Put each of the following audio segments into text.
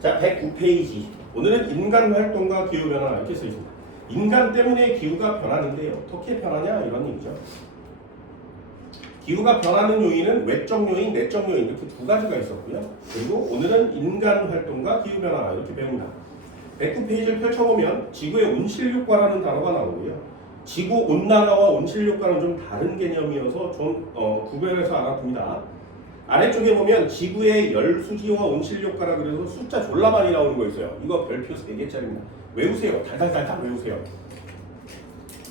자, 109페이지. 오늘은 인간 활동과 기후 변화 이렇게 써 있습니다. 인간 때문에 기후가 변하는데요. 어떻게 변하냐 이런 얘기죠. 기후가 변하는 요인은 외적 요인, 내적 요인 이렇게 두 가지가 있었고요. 그리고 오늘은 인간 활동과 기후 변화 이렇게 배웁니다. 109페이지를 펼쳐보면 지구의 온실효과라는 단어가 나오고요. 지구 온난화와 온실효과는 좀 다른 개념이어서 좀 구별해서 알아둡니다. 아래쪽에 보면 지구의 열수지와 온실효과라 그래서 숫자 졸라 많이 나오는 거 있어요. 이거 별표 3개짜리입니다. 외우세요. 달달달달 외우세요.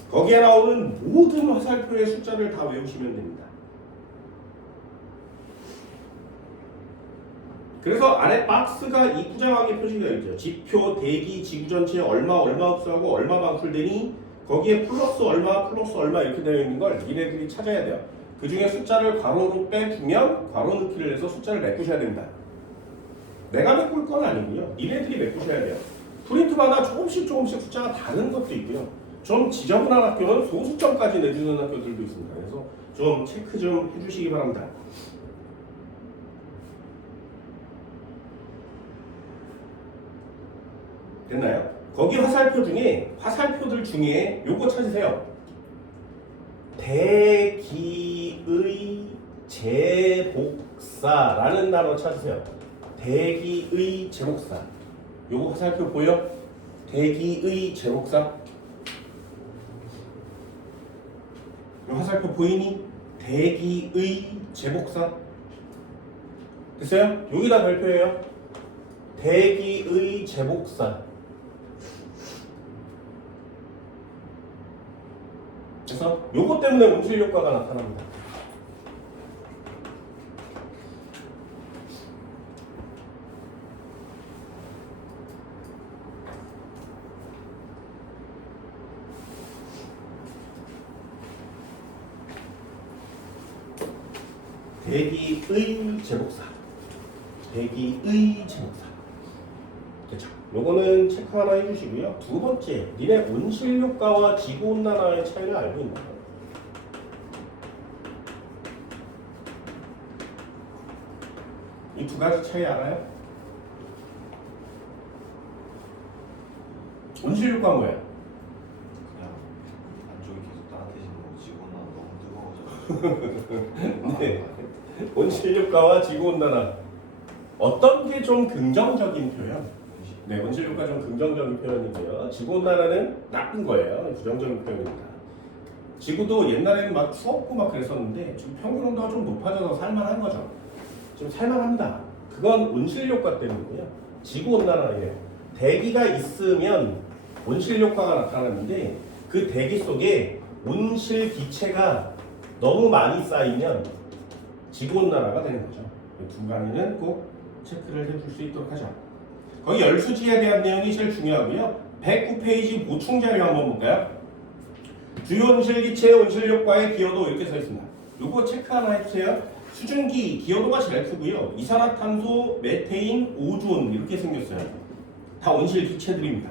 거기에 나오는 모든 화살표의 숫자를 다 외우시면 됩니다. 그래서 안에 박스가 이구장하게 표시가 있죠. 지표, 대기, 지구 전체에 얼마 흡수하고 얼마 방출되니 거기에 플러스 얼마 이렇게 되어 있는 걸 니네들이 찾아야 돼요. 그 중에 숫자를 괄호로 빼주면 괄호 넣기를 해서 숫자를 메꾸셔야 됩니다. 내가 메꿀 건 아니고요. 니네들이 메꾸셔야 돼요. 프린트마다 조금씩 숫자가 다른 것도 있고요. 좀 지저분한 학교는 소수점까지 내주는 학교들도 있습니다. 그래서 좀 체크 좀 해주시기 바랍니다. 됐나요? 거기 화살표들 중에 요거 찾으세요. 대기의 제복사라는 단어 찾으세요. 대기의 제복사. 요거 화살표 보여? 대기의 제복사. 요 화살표 보이니? 대기의 제복사. 됐어요? 여기다 별표예요. 대기의 제복사. 그래서 요것 때문에 온실 효과가 나타납니다. 대기의 제복사. 대기의 제복사. 그렇죠. 요거는 체크 하나 해주시고요. 두 번째, 니네 온실 효과와 지구 온난화의 차이를 알고 있나요? 이 두 가지 차이 알아요? 온실 효과 뭐야? 그냥 안쪽이 계속 따뜻해지는 거 지구온난화 너무 뜨거워져. 네. 온실 효과와 지구 온난화. 어떤 게 좀 긍정적인 표현? 네, 온실 효과 좀 긍정적인 표현이고요. 지구 온난화는 나쁜 거예요. 부정적인 표현입니다. 지구도 옛날에는 막 추웠고 막 그랬었는데 지금 평균 온도가 좀 높아져서 살만한 거죠. 좀 살만합니다. 그건 온실 효과 때문이고요. 지구 온난화예요. 대기가 있으면 온실 효과가 나타나는데 그 대기 속에 온실 기체가 너무 많이 쌓이면 지구 온난화가 되는 거죠. 이 두 가지는 꼭 체크를 해줄 수 있도록 하죠. 거기 열수지에 대한 내용이 제일 중요하고요. 109페이지 보충 자료 한번 볼까요? 주요 온실기체의 온실효과의 기여도 이렇게 써 있습니다. 요거 체크 하나 해주세요. 수증기 기여도가 제일 크고요. 이산화탄소, 메테인, 오존 이렇게 생겼어요. 다 온실기체들입니다.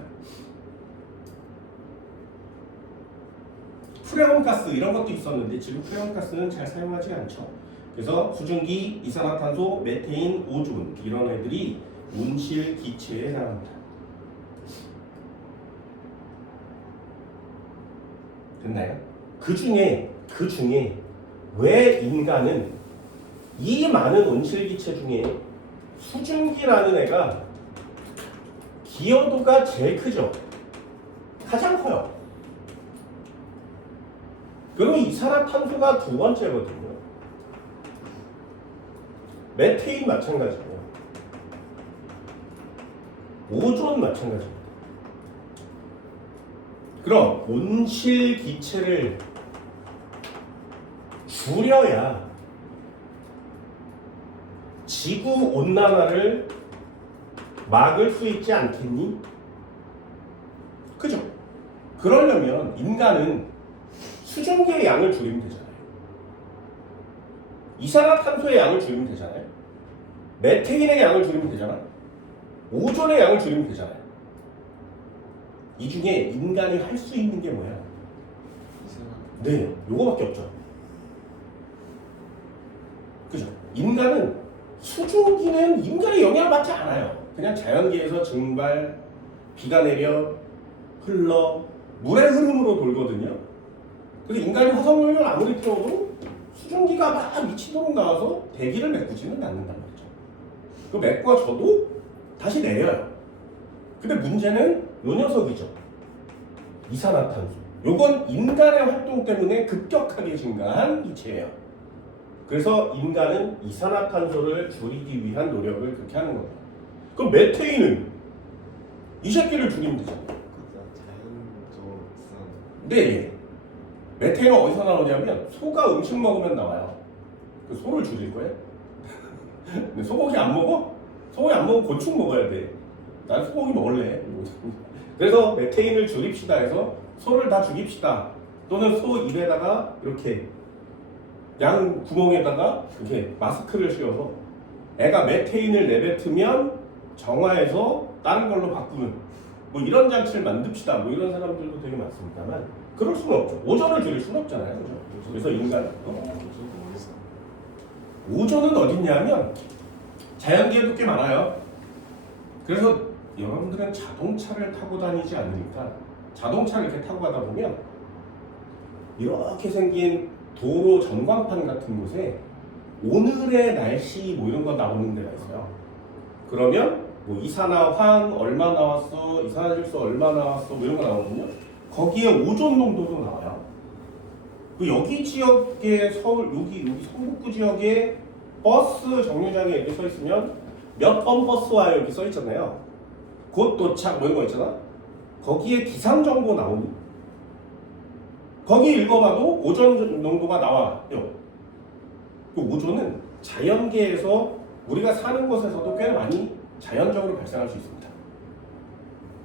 프레온가스 이런 것도 있었는데 지금 프레온가스는 잘 사용하지 않죠. 그래서 수증기, 이산화탄소, 메테인, 오존 이런 애들이 온실기체에 해당합니다. 됐나요? 그 중에 왜 인간은 이 많은 온실기체 중에 수증기라는 애가 기여도가 제일 크죠? 가장 커요. 그리고 이산화탄소가 두 번째거든요. 메테인 마찬가지고요. 오존 마찬가지입니다. 그럼 온실기체를 줄여야 지구온난화를 막을 수 있지 않겠니? 그죠? 그러려면 인간은 수증기의 양을 줄이면 되잖아요. 이산화탄소의 양을 줄이면 되잖아요. 메테인의 양을 줄이면 되잖아. 오존의 양을 줄이면 되잖아요. 이 중에 인간이 할 수 있는 게 뭐야? 네, 요거밖에 없죠. 그죠? 인간은 수증기는 인간의 영향을 받지 않아요. 그냥 자연계에서 증발, 비가 내려, 흘러, 물의 흐름으로 돌거든요. 그래서 인간이 화석연료를 아무리 태워도 수증기가 막 미치도록 나와서 대기를 메꾸지는 않는단 말이죠. 그 메꿔져도 다시 내려요. 근데 문제는 요 녀석이죠. 이산화탄소. 요건 인간의 활동 때문에 급격하게 증가한 이체예요. 그래서 인간은 이산화탄소를 줄이기 위한 노력을 그렇게 하는 겁니다. 그럼 메테인은 이 새끼를 죽이면 되잖아요. 자연조성. 네. 메테인은 어디서 나오냐면 소가 음식 먹으면 나와요. 그 소를 줄일 거예요? 근데 소고기 안 먹어? 소고기 안 먹으면 곤충 먹어야 돼. 난 소고기 먹을래. 그래서 메테인을 줄입시다 해서 소를 다 죽입시다. 또는 소 입에다가 이렇게 양 구멍에다가 이렇게 마스크를 씌워서 애가 메테인을 내뱉으면 정화해서 다른 걸로 바꾸는 뭐 이런 장치를 만듭시다. 뭐 이런 사람들도 되게 많습니다만 그럴 수는 없죠. 오존을 줄일 수는 없잖아요. 그죠? 그래서 인간 오존은 어딨냐면 자연계에도 꽤 많아요. 그래서 여러분들은 자동차를 타고 다니지 않으니까 자동차를 이렇게 타고 가다 보면 이렇게 생긴 도로 전광판 같은 곳에 오늘의 날씨 뭐 이런 거 나오는 데가 있어요. 그러면 뭐 이산화황 얼마 나왔어, 이산화질소 얼마 나왔어 뭐 이런 거 나오거든요. 거기에 오존 농도도 나와요. 그 여기 지역에 서울 여기 성북구 지역에 버스 정류장에 이렇게 서 있으면 몇 번 버스 와요 이렇게 써 있잖아요. 곧 도착 뭐 이런 거 있잖아. 거기에 기상 정보 나오니 거기 읽어봐도 오존 농도가 나와요. 그 오존은 자연계에서 우리가 사는 곳에서도 꽤 많이 자연적으로 발생할 수 있습니다.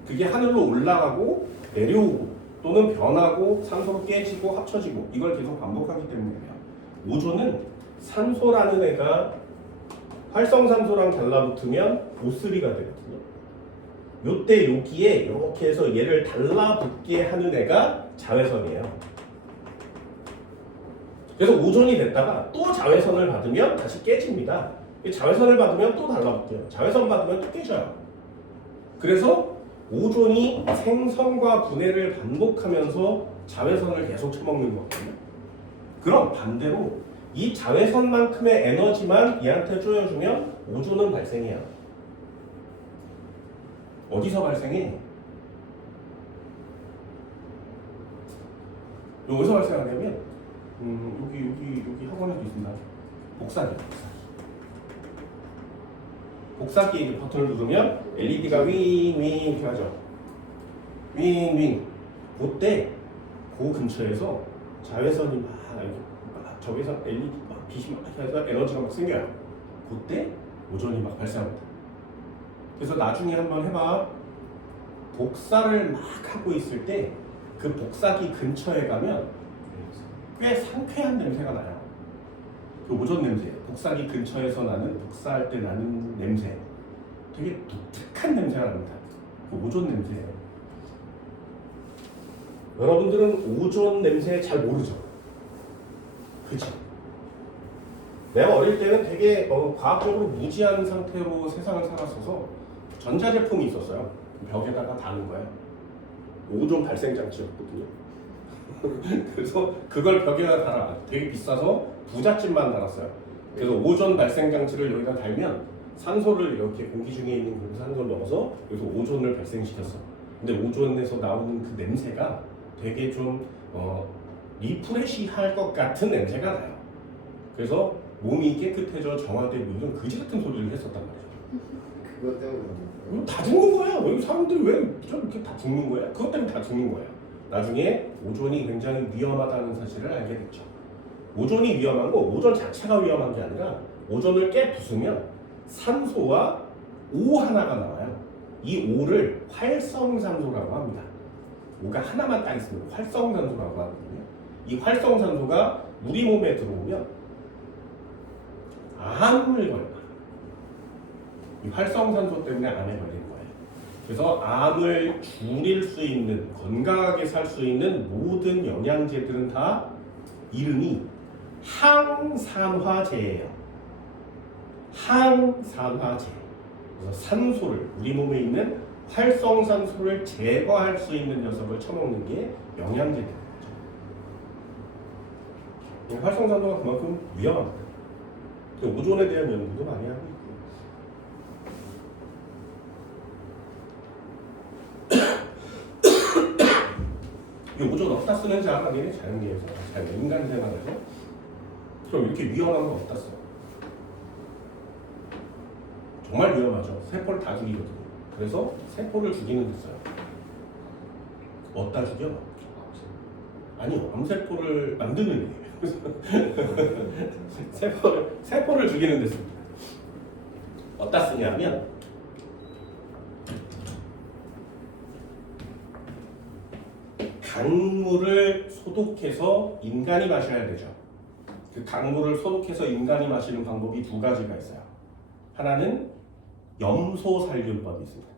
그게 하늘로 올라가고 내려오고 또는 변하고 산소로 깨지고 합쳐지고 이걸 계속 반복하기 때문이에요. 오존은 산소라는 애가 활성산소랑 달라붙으면 O3가 되거든요. 요때 여기에 이렇게 해서 얘를 달라붙게 하는 애가 자외선이에요. 그래서 오존이 됐다가 또 자외선을 받으면 다시 깨집니다. 자외선을 받으면 또 달라붙어요. 자외선 받으면 또 깨져요. 그래서 오존이 생성과 분해를 반복하면서 자외선을 계속 처먹는 거거든요. 그럼 반대로 이 자외선만큼의 에너지만 얘한테 쪼여주면 오존은 발생해요. 어디서 발생해? 어디서 발생하냐면 여기 학원에도 있습니다. 복사기. 복사기 버튼을 누르면 LED가 윙윙 이렇게 하죠. 윙윙. 그때 그 근처에서 자외선이 막 저기서 LED 막 빛이 막 해서 에너지가 막 생겨요. 그때 오존이 막 발생합니다. 그래서 나중에 한번 해봐. 복사를 막 하고 있을 때 그 복사기 근처에 가면 꽤 상쾌한 냄새가 나요. 그 오존 냄새, 복사기 근처에서 나는 복사할 때 나는 냄새, 되게 독특한 냄새가 납니다. 그 오존 냄새예요. 여러분들은 오존 냄새 잘 모르죠? 그렇죠? 내가 어릴 때는 되게 과학적으로 무지한 상태로 세상을 살았어서 전자제품이 있었어요. 벽에다가 다는 거예요. 오존 발생 장치였거든요. 그래서 그걸 벽에다 달아. 되게 비싸서 부잣집만 달았어요. 그래서 오존 발생 장치를 여기다 달면 산소를 이렇게 공기 중에 있는 그 산소를 넣어서 여기서 오존을 발생시켰어. 근데 오존에서 나오는 그 냄새가 되게 좀 리프레시할 것 같은 냄새가 나요. 그래서 몸이 깨끗해져 정화되고 이런 그지 같은 소리를 했었단 말이에요. 그것 때문에 다 죽는 거야. 여기 사람들이 왜 저렇게 다 죽는 거야? 그것 때문에 다 죽는 거야. 나중에 오존이 굉장히 위험하다는 사실을 알게 됐죠. 오존이 위험한 거 오존 자체가 위험한 게 아니라 오존을 깨부수면 산소와 O 하나가 나와요. 이 O를 활성산소라고 합니다. O가 하나만 딱 있으면 활성산소라고 하거든요. 이 활성산소가 우리 몸에 들어오면 암을 걸려요. 이 활성산소 때문에 암에 걸리는 거예요. 그래서 암을 줄일 수 있는, 건강하게 살 수 있는 모든 영양제들은 다 이름이 항산화제예요. 항산화제. 그래서 산소를 우리 몸에 있는 활성산소를 제거할 수 있는 녀석을 처먹는 게 영양제가 되는 거죠. 활성산소가 그만큼 위험합니다. 오존에 대한 연구도 많이 하고 있고. 이 오존 어디다 쓰는지 알아? 니네 자연계에서, 인간 생활에서. 그럼 이렇게 위험한 거 어디다 써? 정말 위험하죠. 세포를 다 죽이거든요. 그래서 세포를 죽이는 데 써요. 어디다 죽여? 아니요, 암세포를 만드는 데. 세포를 죽이는 데 씁니다. 어디다 쓰냐면 강물을 소독해서 인간이 마셔야 되죠. 그 강물을 소독해서 인간이 마시는 방법이 두 가지가 있어요. 하나는 염소살균법이 있습니다.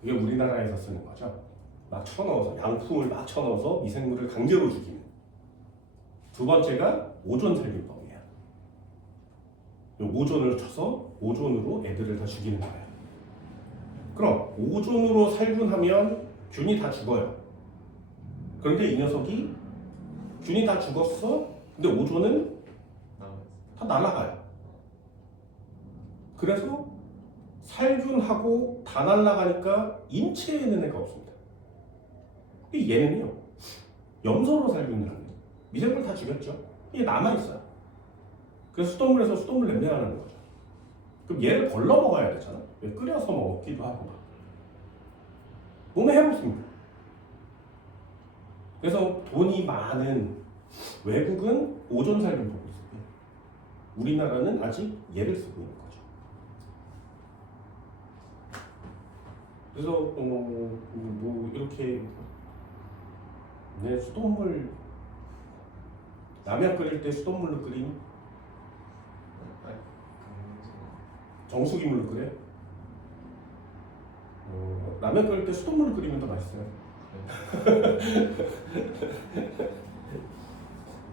그게 우리나라에서 쓰는 거죠. 막 쳐넣어서, 양품을 막 쳐넣어서 미생물을 강제로 죽이는. 두 번째가 오존살균법이에요. 오존을 쳐서 오존으로 애들을 다 죽이는 거예요. 그럼 오존으로 살균하면 균이 다 죽어요. 그런데 이 녀석이 균이 다 죽었어. 근데 오존은 다 날아가요. 그래서 살균하고 다 날아가니까 인체에는 애가 없습니다. 얘는요, 염소로 살균을 합니다. 미생물 다 죽였죠. 이게 남아있어요. 그래서 수돗물에서 수돗물 냄새가 나는 거죠. 그럼 얘를 걸러 먹어야 되잖아. 끓여서 먹기도 하고 막. 몸에 해롭습니다. 그래서 돈이 많은 외국은 오존 살균법을 쓰고 우리나라는 아직 얘를 쓰고 있는 거죠. 그래서 뭐 이렇게 내 수돗물 라면 끓일 때 수돗물로 끓이니? 정수기물로 끓여? 라면 끓일 때 수돗물로 끓이면 더 맛있어요.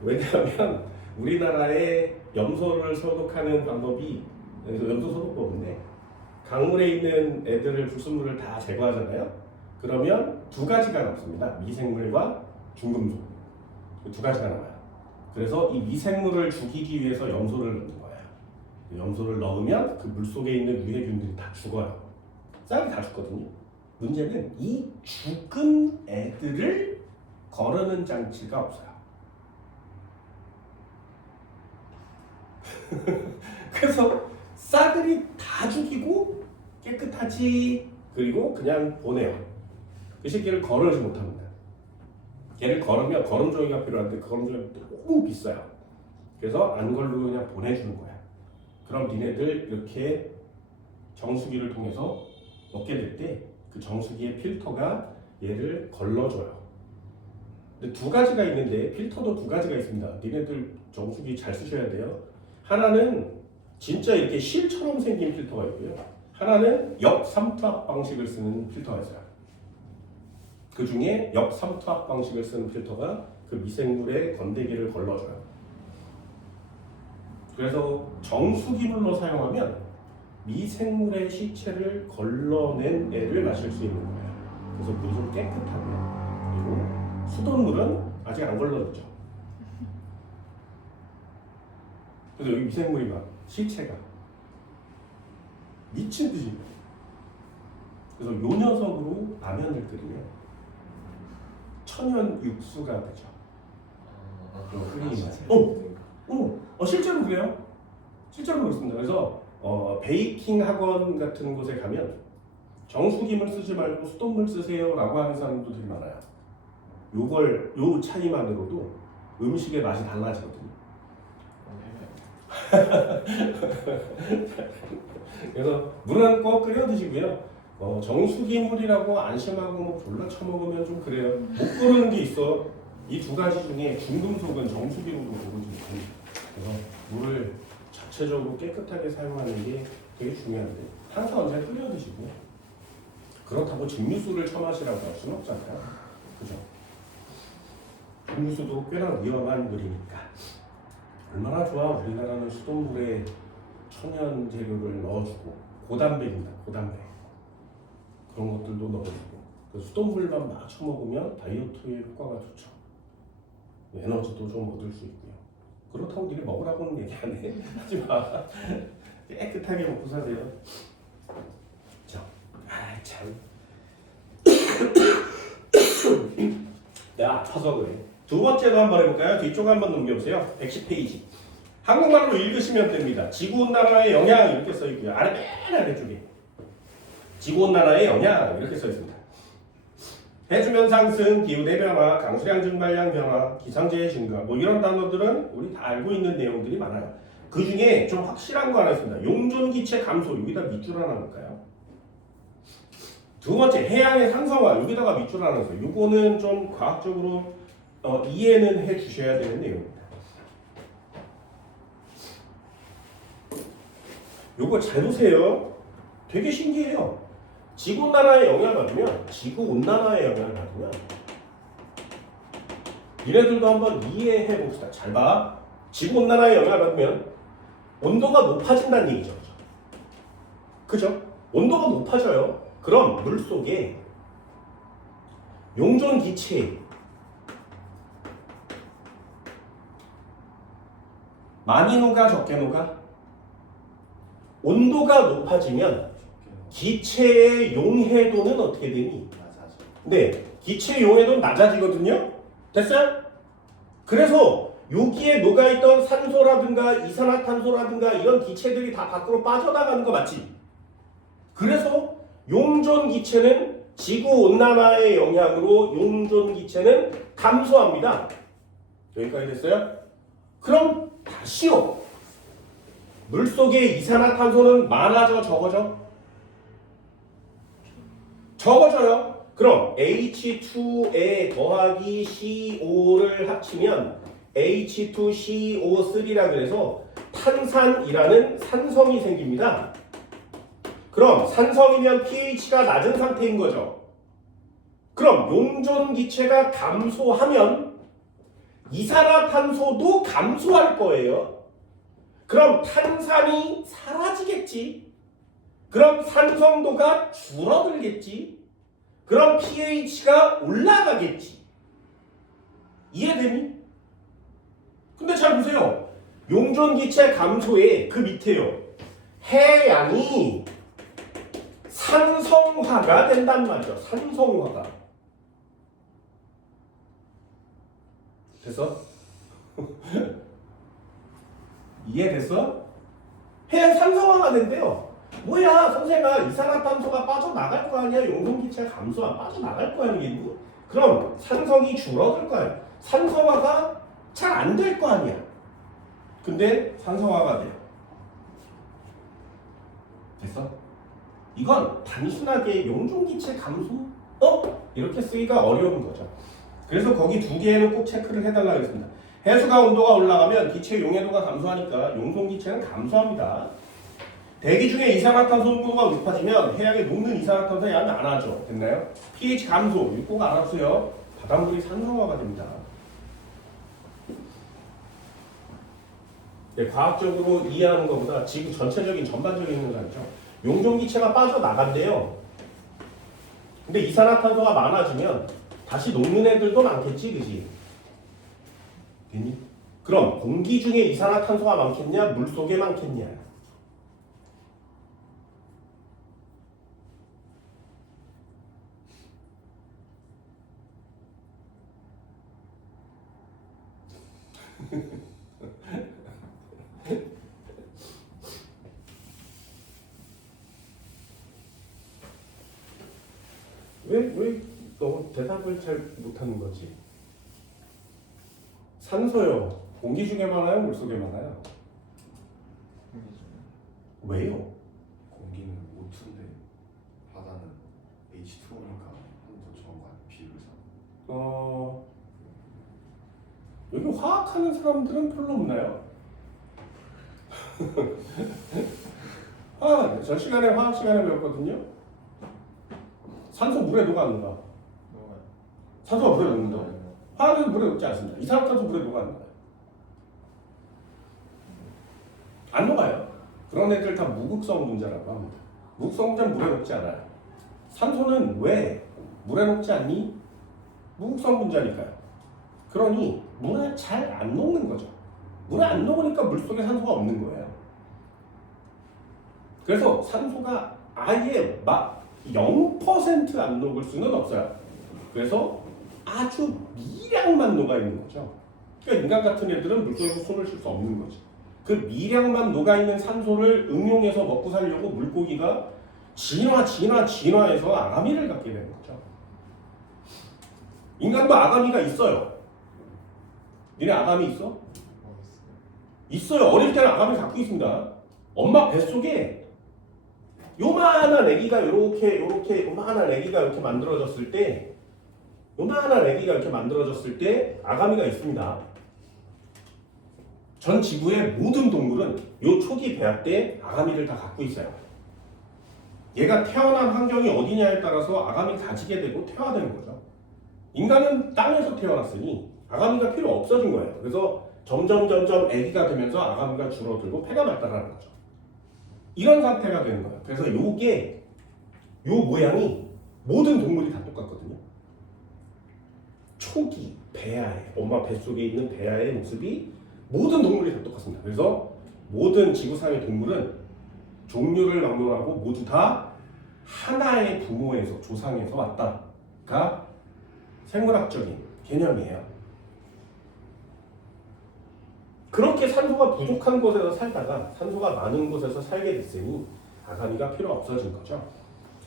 왜냐하면 우리나라의 염소를 소독하는 방법이 염소 소독법인데 강물에 있는 애들을 불순물을 다 제거하잖아요. 그러면 두 가지가 남습니다. 미생물과 중금속 두 가지가 남아요. 그래서 이 미생물을 죽이기 위해서 염소를 넣는 거예요. 염소를 넣으면 그 물속에 있는 유해균들이 다 죽어요. 쌀이 다 죽거든요. 문제는 이 죽은 애들을 거르는 장치가 없어요. 그래서 쌀들이 다 죽이고 깨끗하지 그리고 그냥 보내요. 그 새끼를 거르지 못합니다. 걔를 거르면 거름종이가 필요한데 그 거름종이 너무 비싸요. 그래서 안 걸르고 그냥 보내주는 거야. 그럼 니네들 이렇게 정수기를 통해서 먹게 될 때 그 정수기의 필터가 얘를 걸러줘요. 근데 두 가지가 있는데 필터도 두 가지가 있습니다. 니네들 정수기 잘 쓰셔야 돼요. 하나는 진짜 이렇게 실처럼 생긴 필터가 있고요. 하나는 역삼투압 방식을 쓰는 필터가 있어요. 그 중에 역삼투압 방식을 쓰는 필터가 그 미생물의 건더기를 걸러줘요. 그래서 정수기물로 사용하면 미생물의 시체를 걸러낸 애를 마실 수 있는 거예요. 그래서 물이 좀 깨끗하고요. 그리고 수돗물은 아직 안 걸러졌죠. 그래서 여기 미생물이 막 시체가 미친 듯이. 그래서 요 녀석으로 라면을 끓이면 천연 육수가 되죠. 끓이면. 실제로 그래요. 실제로 그렇습니다. 그래서 베이킹 학원 같은 곳에 가면 정수기물 쓰지 말고 수돗물 쓰세요라고 하는 사람도 되게 많아요. 요 차이만으로도 음식의 맛이 달라지거든요. 그래서 물은 꼭 끓여 드시고요. 정수기물이라고 안심하고 뭐 졸라 처먹으면 좀 그래요. 못 고르는 게 있어. 이 두 가지 중에 중금속은 정수기로도 고르지 못합니다. 그래서 물을 자체적으로 깨끗하게 사용하는 게 되게 중요한데 항상 언제 끓여 드시고 그렇다고 증류수를 처마시라고 할 수는 없잖아요. 그죠? 증류수도 꽤나 위험한 물이니까 얼마나 좋아. 우리나라는 수돗물에 천연 재료를 넣어주고 고단백입니다. 고단백. 그런 것들도 넣어주고 그 수돗물만 막 처먹으면 다이어트에 효과가 좋죠. 에너지도 좀 얻을 수 있고요. 그렇다고 니네 먹으라고는 얘기 안 해. 하지 마. 깨끗하게 먹고 사세요. 자, 아 참. 야, 아파서 그래. 두 번째도 한번 해볼까요? 뒤쪽 한번 넘겨보세요. 110페이지. 한국말로 읽으시면 됩니다. 지구온난화의 영향 이렇게 써 있고요. 아래 맨 아래쪽에 지구온난화의 영향 이렇게 써 있습니다. 해수면 상승, 기후대 변화, 강수량 증발량 변화, 기상재해 증가 뭐 이런 단어들은 우리 다 알고 있는 내용들이 많아요. 그 중에 좀 확실한 거 하나 있습니다. 용존기체 감소 여기다 밑줄 하나 넣을까요? 두 번째 해양의 상성화 여기다가 밑줄 하나 넣어요. 요거는 좀 과학적으로 이해는 해 주셔야 되는 내용입니다. 요거 잘 보세요. 되게 신기해요. 지구온난화에 영향을 받으면 지구온난화에 영향을 받으면 니네들도 한번 이해해 봅시다. 잘 봐. 지구온난화에 영향을 받으면 온도가 높아진다는 얘기죠. 그죠? 온도가 높아져요. 그럼 물속에 용존기체 많이 녹아 적게 녹아? 온도가 높아지면 기체의 용해도는 어떻게 되니? 낮아져. 네, 기체 용해도는 낮아지거든요. 됐어요? 그래서 여기에 녹아있던 산소라든가 이산화탄소라든가 이런 기체들이 다 밖으로 빠져나가는 거 맞지? 그래서 용존기체는 지구온난화의 영향으로 용존기체는 감소합니다. 여기까지 됐어요? 그럼 다시요. 물속에 이산화탄소는 많아져 적어져? 적어져요. 그럼 H2에 더하기 CO,를 합치면 H2CO3라 그래서 탄산이라는 산성이 생깁니다. 그럼 산성이면 pH가 낮은 상태인 거죠. 그럼 용존기체가 감소하면 이산화탄소도 감소할 거예요. 그럼 탄산이 사라지겠지. 그럼 산성도가 줄어들겠지. 그럼 pH가 올라가겠지. 이해되니? 근데 잘 보세요. 용존기체 감소에 그 밑에요. 해양이 산성화가 된단 말이죠. 산성화가. 됐어? 이해됐어? 해양 산성화가 된대요. 뭐야 선생아 이산화탄소가 빠져나갈 거 아니야. 용존기체가 감소한 빠져나갈 거 아니겠니? 그럼 산성이 줄어들 거 아니야. 산성화가 잘 안 될 거 아니야. 근데 산성화가 돼요. 됐어? 이건 단순하게 용존기체 감소? 이렇게 쓰기가 어려운 거죠. 그래서 거기 두 개는 꼭 체크를 해달라고 했습니다. 해수가 온도가 올라가면 기체 용해도가 감소하니까 용존기체는 감소합니다. 대기 중에 이산화탄소 농도가 높아지면 해양에 녹는 이산화탄소의 양이 많아져. 됐나요? pH 감소, 이거 꼭 알아두세요. 바닷물이 산성화가 됩니다. 네, 과학적으로 이해하는 것보다 지구 전체적인 전반적인 현상이죠. 용존기체가 빠져나간대요. 근데 이산화탄소가 많아지면 다시 녹는 애들도 많겠지, 그지? 되니? 그럼 공기 중에 이산화탄소가 많겠냐, 물속에 많겠냐? 왜 너무 대답을 잘 못하는 거지? 산소요. 공기 중에 많아요? 물속에 많아요? 왜요? 공기는 O2인데 바다는 H2O니까 한번더 정확한 비율을 잡아. 여기 화학하는 사람들은 별로 없나요? 저 시간에 화학 시간에 배웠거든요. 산소 물에 녹아 안 녹아? 산소가 물에 녹는다. 화학은 물에 녹지 않습니다. 이산화탄소 물에 녹아 안 녹아요? 안 녹아요. 그런 애들 다 무극성 분자라고 합니다. 무극성 분자는 물에 녹지 않아요. 산소는 왜 물에 녹지 않니? 무극성 분자니까요. 그러니 물에 잘 안 녹는 거죠. 물에 안 녹으니까 물속에 산소가 없는 거예요. 그래서 산소가 아예 막 0%안 녹을 수는 없어요. 그래서 아주 미량만 녹아 있는 거죠. 그러니까 인간 같은 애들은 물속에서 손을 쉴 수 없는 거죠. 그 미량만 녹아 있는 산소를 응용해서 먹고 살려고 물고기가 진화해서 아가미를 갖게 되는 거죠. 인간도 아가미가 있어요. 니네 아가미 있어? 있어요. 어릴 때는 아가미를 갖고 있습니다. 엄마 뱃속에 요만한 애기가 요렇게 요만한 애기가 이렇게 만들어졌을 때 아가미가 있습니다. 전 지구의 모든 동물은 요 초기 배아 때 아가미를 다 갖고 있어요. 얘가 태어난 환경이 어디냐에 따라서 아가미를 가지게 되고 태화되는 거죠. 인간은 땅에서 태어났으니 아가미가 필요 없어진 거예요. 그래서 점점 아기가 되면서 아가미가 줄어들고 폐가 발달하는 거죠. 이런 상태가 되는 거예요. 그래서 요 모양이 모든 동물이 다 똑같거든요. 초기 배아에 엄마 뱃속에 있는 배아의 모습이 모든 동물이 다 똑같습니다. 그래서 모든 지구상의 동물은 종류를 막론하고 모두 다 하나의 부모에서 조상에서 왔다가 생물학적인 개념이에요. 그렇게 산소가 부족한 곳에서 살다가 산소가 많은 곳에서 살게 됐으니 아가미가 필요 없어진 거죠.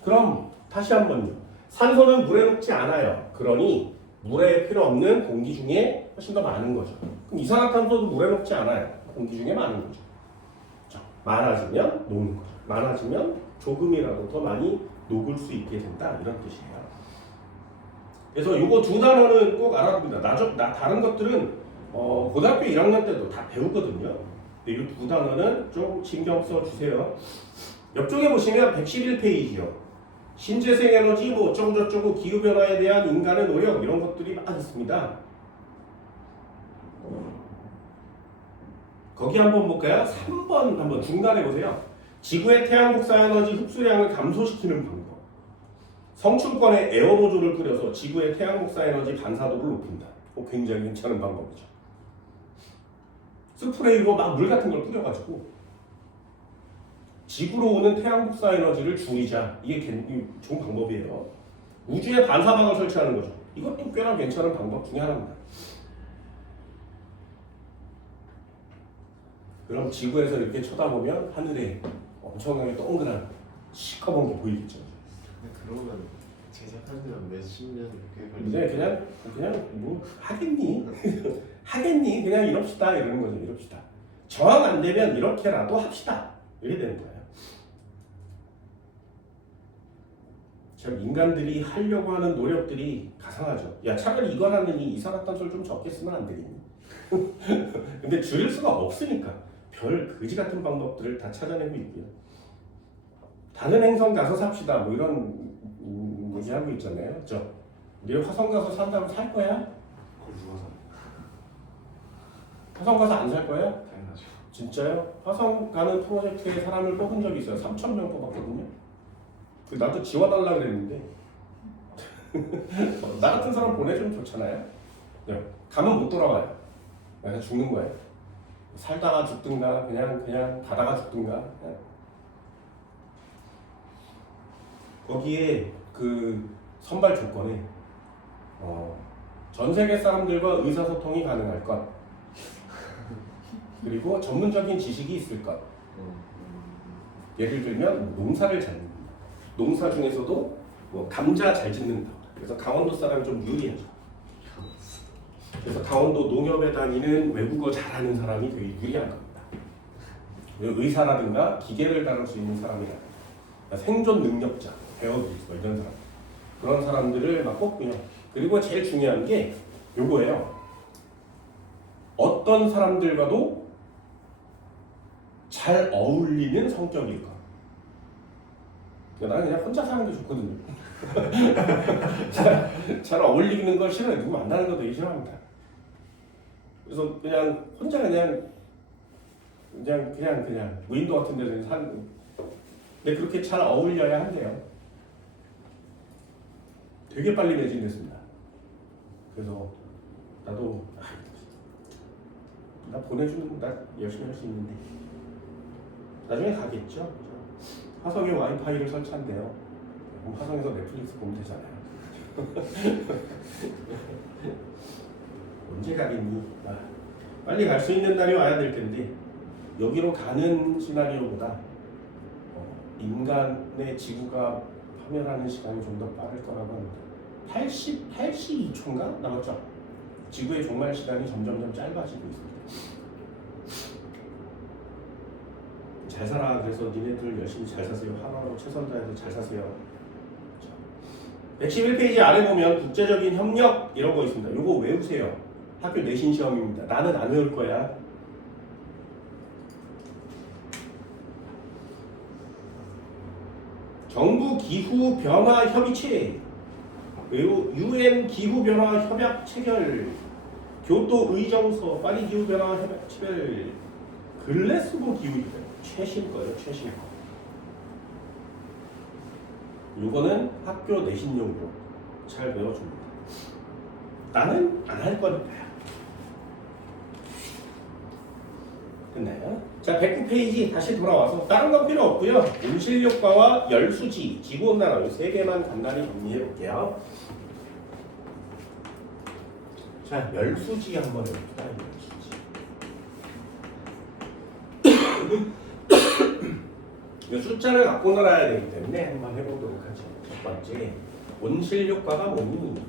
그럼 다시 한번요. 산소는 물에 녹지 않아요. 그러니 물에 필요 없는 공기 중에 훨씬 더 많은 거죠. 그럼 이산화탄소도 물에 녹지 않아요. 공기 중에 많은 거죠. 많아지면 녹는 거죠. 많아지면 조금이라도 더 많이 녹을 수 있게 된다. 이런 뜻이에요. 그래서 요거 두 단어는 꼭 알아둡니다. 다른 것들은 고등학교 1학년 때도 다 배우거든요. 근데 이 두 단어는 좀 신경 써주세요. 옆쪽에 보시면 111페이지요. 신재생 에너지 뭐 어쩌고저쩌고 기후변화에 대한 인간의 노력 이런 것들이 막 있습니다. 거기 한번 볼까요? 3번 한번 중간에 보세요. 지구의 태양 복사 에너지 흡수량을 감소시키는 방법. 성층권에 에어로졸을 뿌려서 지구의 태양 복사 에너지 반사도를 높인다. 굉장히 괜찮은 방법이죠. 스프레이로 막 물 같은 걸 뿌려가지고 지구로 오는 태양 복사 에너지를 줄이자. 이게 좋은 방법이에요. 우주에 반사막을 설치하는 거죠. 이것도 꽤나 괜찮은 방법 중에 하나입니다. 그럼 지구에서 이렇게 쳐다보면 하늘에 엄청나게 동그란 시커먼 게 보이겠죠. 그러면 제작하려면 몇십 년 꽤 근데 그냥 뭐 하겠니? 하겠니? 그냥 이럽시다 이러는 거죠. 이럽시다. 정황 안 되면 이렇게라도 합시다. 이렇게 되는 거예요. 참 인간들이 하려고 하는 노력들이 가상하죠. 야 차라리 이거라느니 이산화탄소를 좀 적게 쓰면 안 되겠니? 근데 줄일 수가 없으니까 별 그지 같은 방법들을 다 찾아내고 있고요. 다른 행성 가서 삽시다 뭐 이런 얘기하고 있잖아요. 그렇죠? 우리 화성 가서 산다면 살 거야? 그걸 누가 사? 화성 가서 안 살 거야? 당연하죠. 진짜요? 화성 가는 프로젝트에 사람을 뽑은 적이 있어요. 3,000명 뽑았거든요. 나도 지워달라 그랬는데 나 같은 사람 보내주면 좋잖아요. 네. 가면 못 돌아와요. 그래서 죽는 거예요. 살다가 죽든가 그냥 가다가 죽든가. 네. 거기에 그 선발 조건에 전 세계 사람들과 의사소통이 가능할 것, 그리고 전문적인 지식이 있을 것. 예를 들면 농사를 잘 짓는다. 농사 중에서도 뭐 감자 잘 짓는다. 그래서 강원도 사람이 좀 유리하죠. 그래서 강원도 농협에 다니는 외국어 잘하는 사람이 되게 유리한 겁니다. 의사라든가 기계를 다룰 수 있는 사람이라 생존 능력자, 베어그릴스 이런 사람, 그런 사람들을 막 뽑고요. 그리고 제일 중요한 게 요거예요. 어떤 사람들과도 잘 어울리는 성격일 것. 나는 그냥 혼자 사는 게 좋거든요. 잘 어울리는 걸 싫어요. 누구 만나는 거 되게 싫어합니다. 그래서 그냥 혼자 그냥 무인도 같은 데서 근데 그렇게 잘 어울려야 한대요. 되게 빨리 매진됐습니다. 그래서 나도 나 보내주는 나 열심히 할 수 있는데 나중에 가겠죠. 화성에 와이파이를 설치한대요. 그럼 화성에서 넷플릭스 보면 되잖아요. 언제 가겠니? 빨리 갈 수 있는 날이 와야 될 텐데 여기로 가는 시나리오보다 인간의 지구가 파멸하는 시간이 좀 더 빠를 거라고 합니다. 82초인가 남았죠? 지구의 종말 시간이 점점점 짧아지고 있습니다. 잘 살아. 그래서 니네들 열심히 잘 사세요. 하나로 최선 다해서 잘 사세요. 111페이지 아래 보면 국제적인 협력 이런 거 있습니다. 요거 외우세요. 학교 내신 시험입니다. 나는 안 외울 거야. 정부 기후 변화 협의체, UN 기후 변화 협약 체결, 교토 의정서 파리 기후 변화 협약 체결, 글래스고 기후 협약 최신 거예요. 최신 거. 요거는 학교 내신용으로 잘 외워줍니다. 나는 안 할 거니까요. 됐나요? 자, 109페이지 다시 돌아와서 다른 건 필요 없고요. 온실효과와 열수지, 지구온난화 이 세 개만 간단히 정리해 볼게요. 자, 열수지 한번 해봅시다. 열수지. 이 숫자를 갖고 놀아야 되기 때문에 한번 해보도록 하죠. 첫 번째, 온실효과가 뭐니?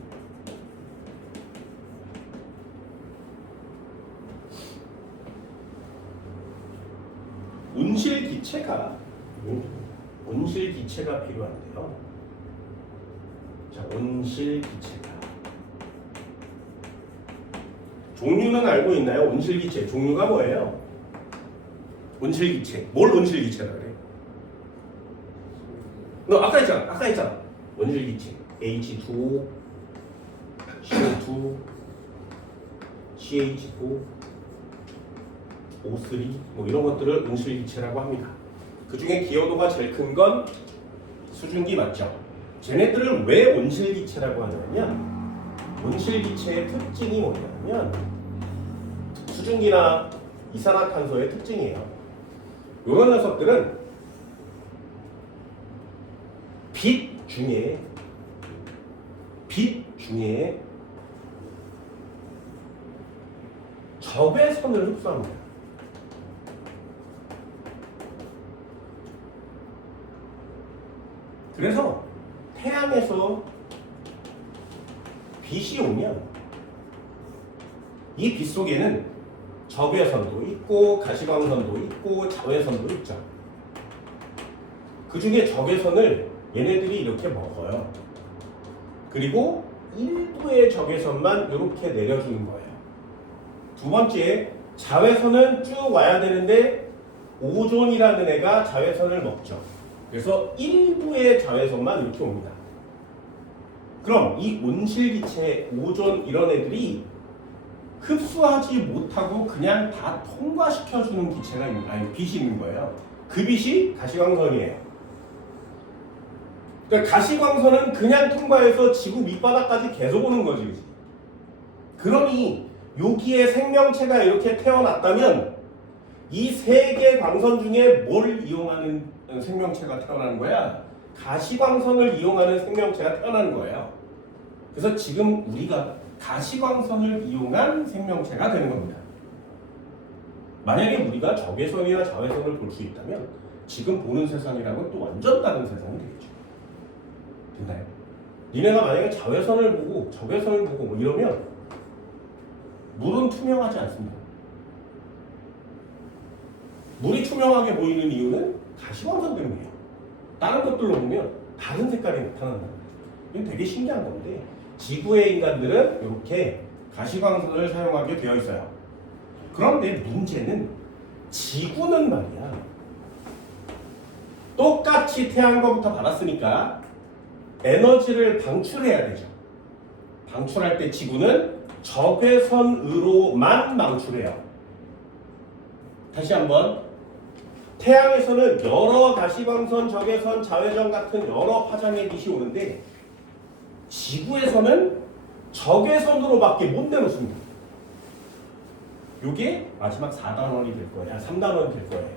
온실기체가 필요한데요. 자, 온실기체가 종류는 알고 있나요? 온실기체 종류가 뭐예요? 온실기체 뭘 온실기체라 그래? 너 아까 했잖아. 온실기체 H2O, CO2, CH4, O3 뭐 이런 것들을 온실기체라고 합니다. 그 중에 기여도가 제일 큰 건 수증기 맞죠? 쟤네들을 왜 온실기체라고 하냐면 온실기체의 특징이 뭐냐면 수증기나 이산화탄소의 특징이에요. 이런 녀석들은 빛 중에 적외선을 흡수합니다. 그래서 태양에서 빛이 오면 이 빛 속에는 적외선도 있고 가시광선도 있고 자외선도 있죠. 그 중에 적외선을 얘네들이 이렇게 먹어요. 그리고 일부의 적외선만 이렇게 내려주는 거예요. 두 번째, 자외선은 쭉 와야 되는데 오존이라는 애가 자외선을 먹죠. 그래서 일부의 자외선만 이렇게 옵니다. 그럼 이 온실기체, 오존 이런 애들이 흡수하지 못하고 그냥 다 통과시켜주는 기체가 빛이 있는 거예요. 그 빛이 가시광선이에요. 그러니까 가시광선은 그냥 통과해서 지구 밑바닥까지 계속 오는 거지. 그러니 여기에 생명체가 이렇게 태어났다면 이 세 개 광선 중에 뭘 이용하는 생명체가 태어나는 거야? 가시광선을 이용하는 생명체가 태어나는 거예요. 그래서 지금 우리가 가시광선을 이용한 생명체가 되는 겁니다. 만약에 우리가 적외선이나 자외선을 볼 수 있다면 지금 보는 세상이랑은 또 완전 다른 세상이 되겠죠. 됐나요? 니네가 만약에 자외선을 보고 적외선을 보고 뭐 이러면 물은 투명하지 않습니다. 물이 투명하게 보이는 이유는 가시광선 때문이에요. 다른 것들로 보면 다른 색깔이 나타난다. 이건 되게 신기한 건데 지구의 인간들은 이렇게 가시광선을 사용하게 되어 있어요. 그런데 문제는 지구는 말이야. 똑같이 태양광부터 받았으니까 에너지를 방출해야 되죠. 방출할 때 지구는 적외선으로만 방출해요. 다시 한번 태양에서는 여러 가시광선, 적외선, 자외선 같은 여러 파장의 빛이 오는데 지구에서는 적외선으로밖에 못 내놓습니다. 이게 마지막 4단원이 될 거예요. 3단원이 될 거예요.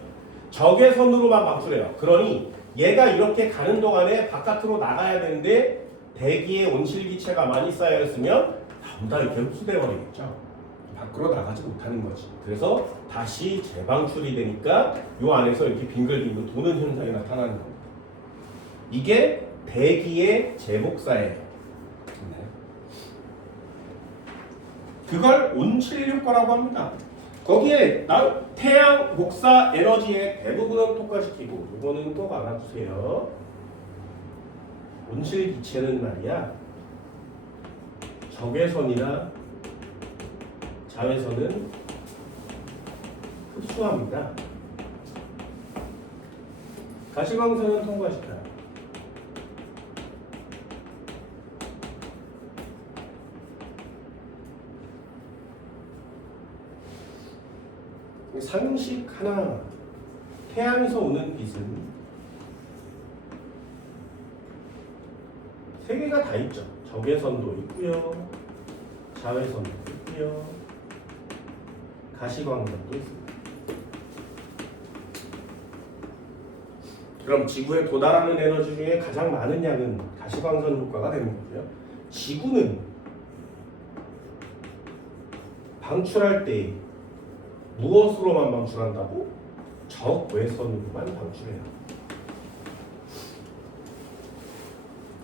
적외선으로만 방출해요. 그러니 얘가 이렇게 가는 동안에 바깥으로 나가야 되는데 대기에 온실기체가 많이 쌓여 있으면 전부 다 이렇게 흡수돼 버리겠죠. 밖으로 나가지 못하는 거지. 그래서 다시 재방출이 되니까 이 안에서 이렇게 빙글빙글 도는 현상이 나타나는 겁니다. 이게 대기의 재복사예요. 네. 그걸 온실 효과라고 합니다. 거기에 태양 복사 에너지의 대부분은 똑같시키고 이거는 꼭 알아두세요. 온실 기체는 말이야 적외선이나 자외선은 흡수합니다. 가시광선은 통과시켜요. 상식 하나, 태양에서 오는 빛은 세 개가 다 있죠. 적외선도 있고요, 자외선도 있고요, 가시광선도 있습니다. 그럼 지구에 도달하는 에너지 중에 가장 많은 양은 가시광선 효과가 되는 거고요. 지구는 방출할 때 무엇으로만 방출한다고? 적외선으로만 방출해요.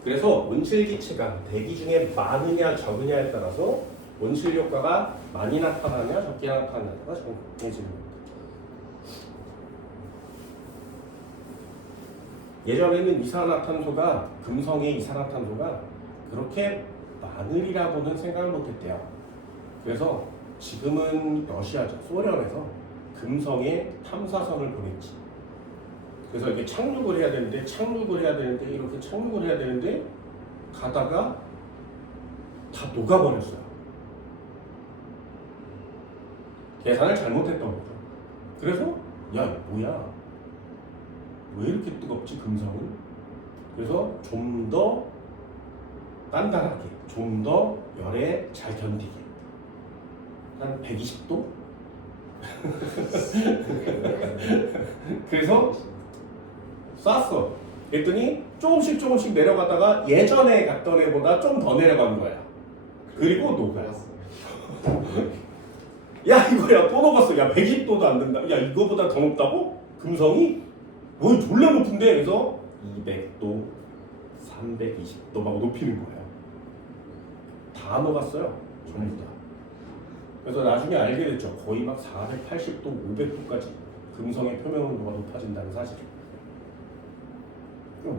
그래서 온실기체가 대기 중에 많으냐 적으냐에 따라서 온실 효과가 많이 나타나냐 적게 나타나냐가 정해지는 겁니다. 예전에는 이산화탄소가 금성의 이산화탄소가 그렇게 많으리라고는 생각을 못했대요. 그래서 지금은 러시아죠. 소련에서 금성에 탐사선을 보냈지. 그래서 이렇게 착륙을 해야 되는데 이렇게 착륙을 해야 되는데 가다가 다 녹아버렸어요. 계산을 잘못했던 거죠. 그래서 야 뭐야 왜 이렇게 뜨겁지 금성은? 그래서 좀 더 단단하게 좀 더 열에 잘 견디게 한 120도? 그래서 쐈어. 그랬더니 조금씩 내려가다가 예전에 갔던 애보다 좀 더 내려간 거야. 그리고 녹아요. 야 이거야 또 녹았어. 야 120도도 안 된다. 야 이거보다 더 높다고? 금성이? 뭐 졸라 높은데? 그래서 200도, 320도 막 높이는 거예요. 다 녹았어요. 전부 다. 그래서 나중에 알게 됐죠. 거의 막 480도, 500도까지 금성의 표면 온도가 높아진다는 사실.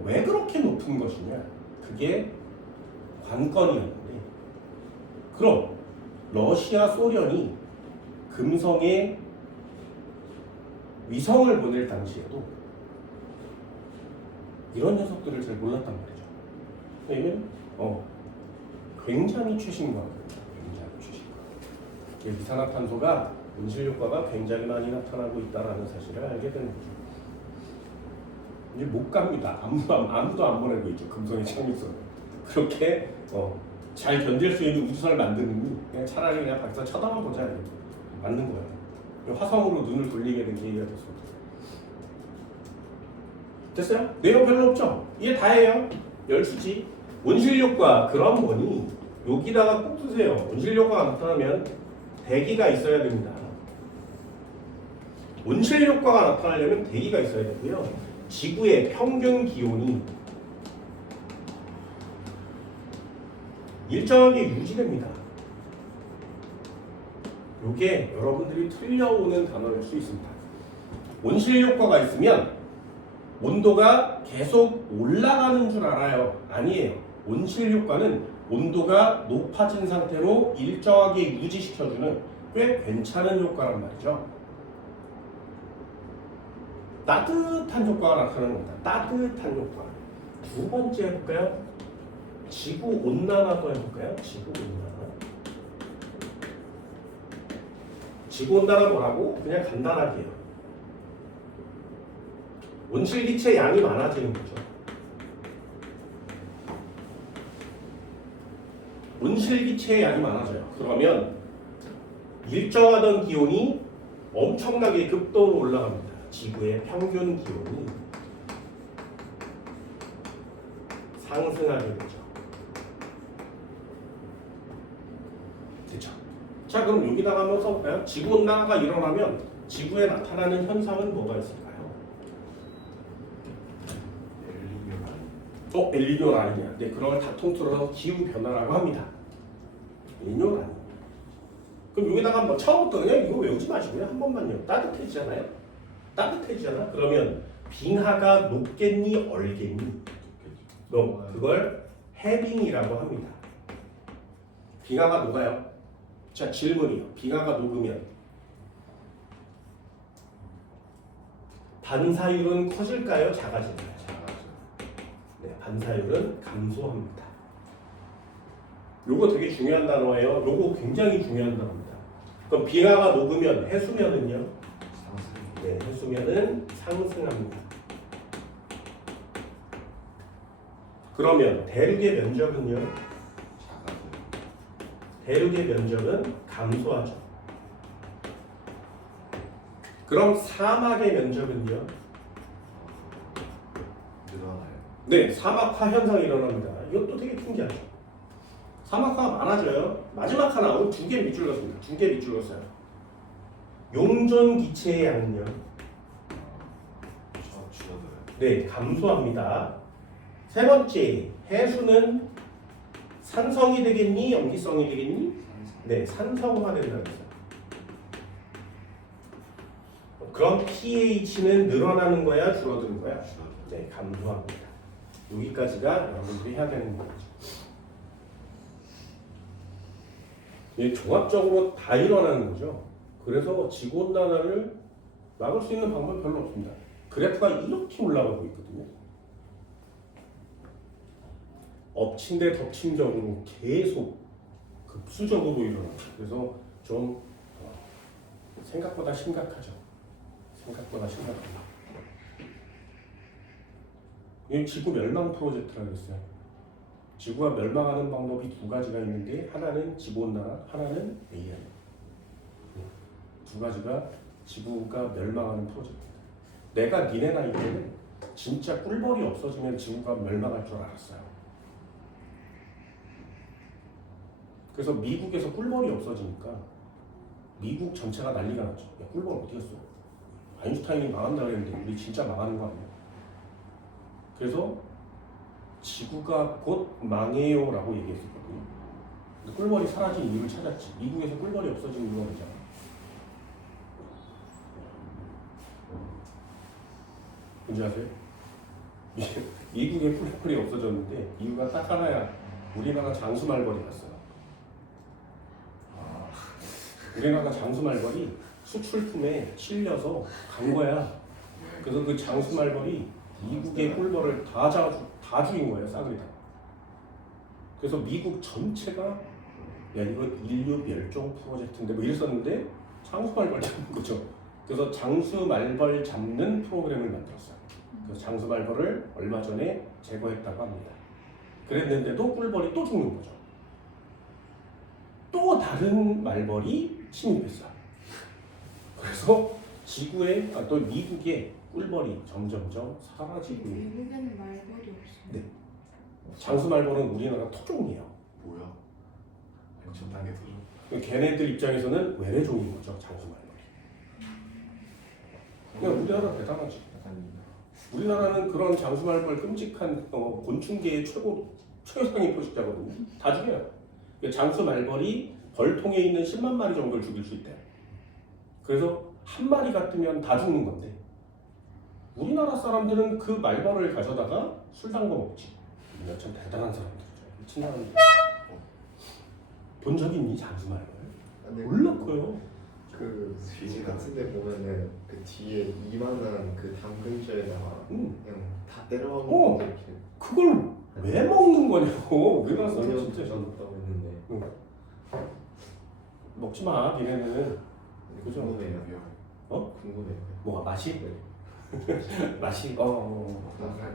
왜 그렇게 높은 것이냐? 그게 관건이었는데, 그럼 러시아, 소련이 금성에 위성을 보낼 당시에도 이런 녀석들을 잘 몰랐단 말이죠. 왜냐면 굉장히 최신과학입니다. 굉장히 최신과학. 이산화탄소가 온실 효과가 굉장히 많이 나타나고 있다는 사실을 알게 되는 거죠. 이제 못 갑니다. 아무도 안 보내고 있죠. 금성의 착륙선. 그렇게 잘 견딜 수 있는 우주선을 만드는 그냥 차라리 그냥 밖에서 쳐다만 보자 이렇게 만든 거예요. 화성으로 눈을 돌리게 된 계기가 됐습니다. 됐어요? 내용 별로 없죠? 이게 다예요. 열수지. 온실 효과 그럼 뭐니? 여기다가 꼭 두세요. 온실 효과가 나타나면 대기가 있어야 됩니다. 온실 효과가 나타나려면 대기가 있어야 되고요. 지구의 평균 기온이 일정하게 유지됩니다. 이게 여러분들이 틀려오는 단어일 수 있습니다. 온실 효과가 있으면 온도가 계속 올라가는 줄 알아요. 아니에요. 온실 효과는 온도가 높아진 상태로 일정하게 유지시켜주는 꽤 괜찮은 효과란 말이죠. 따뜻한 효과가 나타나는 겁니다. 따뜻한 효과. 두 번째 해볼까요? 지구온난화도 해볼까요? 지구온난화. 지구온난화 뭐라고? 그냥 간단하게 해요. 온실기체 양이 많아지는 거죠. 온실기체의 양이 많아져요. 그러면 일정하던 기온이 엄청나게 급도로 올라갑니다. 지구의 평균 기온이 상승하게 되죠. 됐죠? 자, 그럼 여기다가 한번 써볼까요? 지구온난화가 일어나면 지구에 나타나는 현상은 뭐가 있을까요? 엘니뇨 라니냐. 네, 그런 걸 다 통틀어서 기후 변화라고 합니다. 엘니뇨 라니냐. 그럼 여기다가 한번 처음부터 그냥 이거 외우지 마시고요. 한 번만요. 따뜻해지잖아요. 따뜻해지잖아. 그러면 빙하가 녹겠니, 얼겠니? 그걸 해빙이라고 합니다. 빙하가 녹아요. 자, 질문이요. 빙하가 녹으면 반사율은 커질까요, 작아질까요? 네, 반사율은 감소합니다. 요거 되게 중요한 단어예요. 요거 굉장히 중요한 단어입니다. 그럼 빙하가 녹으면 해수면은요? 네, 해수면은 상승합니다. 그러면 대륙의 면적은요? 대륙의 면적은 감소하죠. 그럼 사막의 면적은요? 늘어나요. 네, 사막화 현상이 일어납니다. 이것도 되게 신기하죠. 사막화가 많아져요. 마지막 하나, 두 개 밑줄 그었습니다. 두 개 밑줄 그었어요. 용존 기체의 양은요? 줄어들어요. 네, 감소합니다. 세 번째, 해수는 산성이 되겠니? 염기성이 되겠니? 네, 산성화된다고 했어요. 그럼 pH는 늘어나는 거야? 줄어드는 거야? 네, 감소합니다. 여기까지가 여러분들이 해야 되는 거죠. 이게 종합적으로 다 일어나는 거죠. 그래서 지구온난화를 막을 수 있는 방법이 별로 없습니다. 그래프가 이렇게 올라가고 있거든요. 엎친 데 덮친적으로 계속 급수적으로 일어나죠. 그래서 좀 생각보다 심각하죠. 생각보다 심각합니다. 이 지구 멸망 프로젝트라고 했어요. 지구가 멸망하는 방법이 두 가지가 있는데 하나는 지구온난화, 하나는 AI. 두 가지가 지구가 멸망하는 프로젝트입니다. 내가 니네 나이 때는 진짜 꿀벌이 없어지면 지구가 멸망할 줄 알았어요. 그래서 미국에서 꿀벌이 없어지니까 미국 전체가 난리가 났죠. 야, 꿀벌 어디 갔어? 아인슈타인이 망한다 그랬는데 우리 진짜 망하는 거 아니야? 그래서 지구가 곧 망해요 라고 얘기했었거든요. 근데 꿀벌이 사라진 이유를 찾았지. 미국에서 꿀벌이 없어진 이유가 뭐잖아. 뭔지 아세요? 미국에 꿀벌이 없어졌는데 이유가 딱 하나야. 우리나라 장수말벌이 갔어요. 우리나라 장수말벌이 수출품에 실려서 간 거야. 그래서 그 장수말벌이 미국의 꿀벌을 다 죽인 거예요, 싸그리 다. 그래서 미국 전체가 야 이거 인류 멸종 프로젝트인데 뭐 이랬었는데 장수말벌 잡는 거죠. 그래서 장수말벌 잡는 프로그램을 만들었어요. 그래서 장수말벌을 얼마 전에 제거했다고 합니다. 그랬는데도 꿀벌이 또 죽는 거죠. 또 다른 말벌이 침입했어요. 그래서 지구에 또 미국에 꿀벌이 점점점 사라지고 있는. 미국에는 말벌이 없어. 네. 장수말벌은 우리나라 토종이에요. 뭐야? 엄청나게 도전. 걔네들 입장에서는 외래종인 거죠, 장수말벌이. 그냥 우리나라 대단하지. 우리나라는 그런 장수말벌 끔찍한 곤충계의 최상위 포식자거든요. 다 죽여요. 장수말벌이 벌통에 있는 10만 마리 정도를 죽일 수 있대요. 그래서 한 마리가 뜨면 다 죽는 건데 우리나라 사람들은 그 말벌을 가져다가 술 담궈 먹지. 우리가 참 대단한 사람들이죠. 미친 사람들. 본 적 있니 장수말벌? 몰라 커요. 그 비지 같은데 보면은 그 뒤에 이만한 그 당근줄에다가 그냥 다 때려박는 거 이렇게. 그걸 왜 먹는 거냐고. 우리나라 사람 진짜 졌다고 했는데. 먹지 마, 니네는. 그죠? 궁금해요. 어? 궁금해요. 뭐가 맛이? 네. 맛이 나갈 것 같아.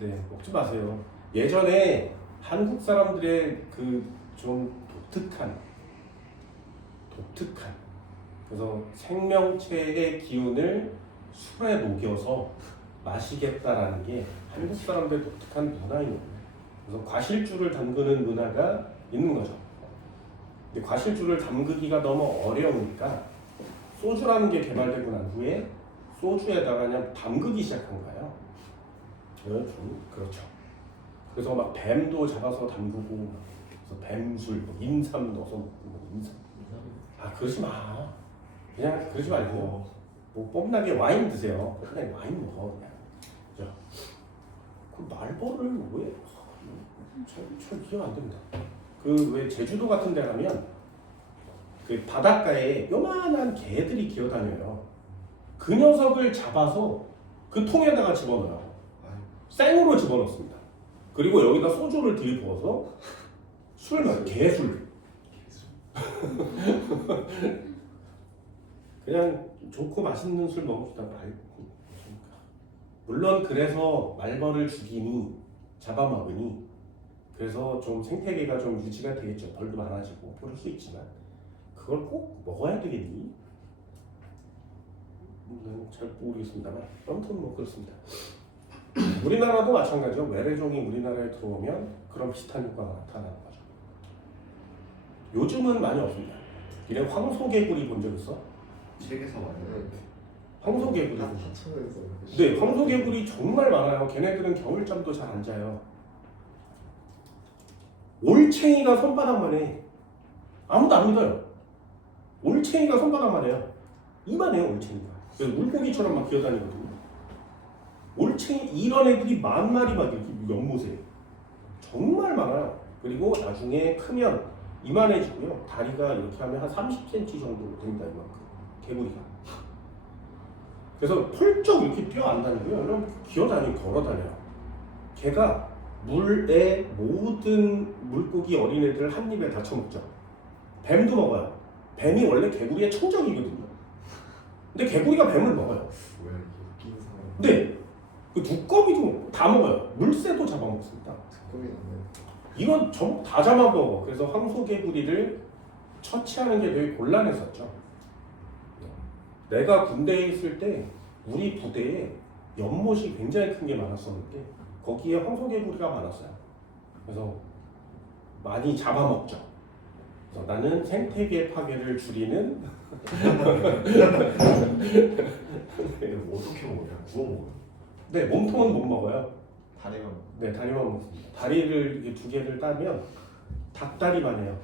네, 먹지 마세요. 예전에 한국 사람들의 그 좀 독특한 그래서 생명체의 기운을 술에 녹여서 마시겠다라는 게 한국 사람들의 독특한 문화입니다. 그래서 과실주를 담그는 문화가 있는 거죠. 근데 과실주를 담그기가 너무 어려우니까 소주라는 게 개발되고 난 후에 소주에다가 그냥 담그기 시작한 거예요. 좀 그렇죠. 그래서 막 뱀도 잡아서 담그고, 그래서 뱀술, 뭐 인삼 넣어서 먹고, 인삼. 아 그러지 마. 그냥 그러지 말고 뭐 뽐나게 와인 드세요. 그냥 와인 먹어 그냥. 그죠? 그 말벌을 왜? 잘 이해가 안 됩니다. 그 왜 제주도 같은 데 가면 그 바닷가에 요만한 개들이 기어다녀요. 그 녀석을 잡아서 그 통에다가 집어넣어요. 생으로 집어넣습니다. 그리고 여기다 소주를 들이부어서 술 마셔. 개술. 그냥 좋고 맛있는 술 먹읍시다. 물론 그래서 말벌을 죽이니 잡아먹으니 그래서 좀 생태계가 좀 유지가 되겠죠. 벌도 많아지고 그럴 수 있지만 그걸 꼭 먹어야 되겠니? 잘 모르겠습니다만 아무튼 뭐 그렇습니다. 우리나라도 마찬가지죠. 외래종이 우리나라에 들어오면 그런 비슷한 효과가 나타나는 거죠. 요즘은 많이 없습니다. 이래 황소개구리 본 적 있어? 책에서 많이 황소개구리. 하천에서. 네, 황소개구리 정말 많아요. 걔네들은 겨울잠도 잘 안 자요. 올챙이가 손바닥만 해. 아무도 안 믿어요. 올챙이가 손바닥만 해요. 이만해요, 올챙이가. 그래서 물고기처럼 막 기어다니거든요. 올챙이 이런 애들이 만 마리 막 이렇게 연못에 정말 많아요. 그리고 나중에 크면 이만해지고요. 다리가 이렇게 하면 한 30cm 정도 됩니다. 이만큼 개구리가. 그래서 펄쩍 이렇게 뛰어 안 다니고요. 그냥 기어다니고 걸어다녀요. 걔가 물의 모든 물고기 어린애들을 한 입에 다 처먹죠. 뱀도 먹어요. 뱀이 원래 개구리의 청정이거든요. 근데 개구리가 뱀을 먹어요. 왜 이렇게 웃긴 사람? 네, 그 두꺼비도 다 먹어요. 물새도 잡아먹습니다. 듣고이 나네. 이건 전부 다 잡아먹어. 그래서 황소개구리를 처치하는 게 되게 곤란했었죠. 내가 군대에 있을 때 우리 부대에 연못이 굉장히 큰 게 많았었는데 거기에 황소개구리가 많았어요. 그래서 많이 잡아먹죠. 그래서 나는 생태계 파괴를 줄이는 어떻게 먹냐? 구워 먹어. 네, 몸통은 못 먹어요. 다리만. 네, 다리만 먹습니다. 다리를 이렇게 두 개를 따면 닭다리만 해요.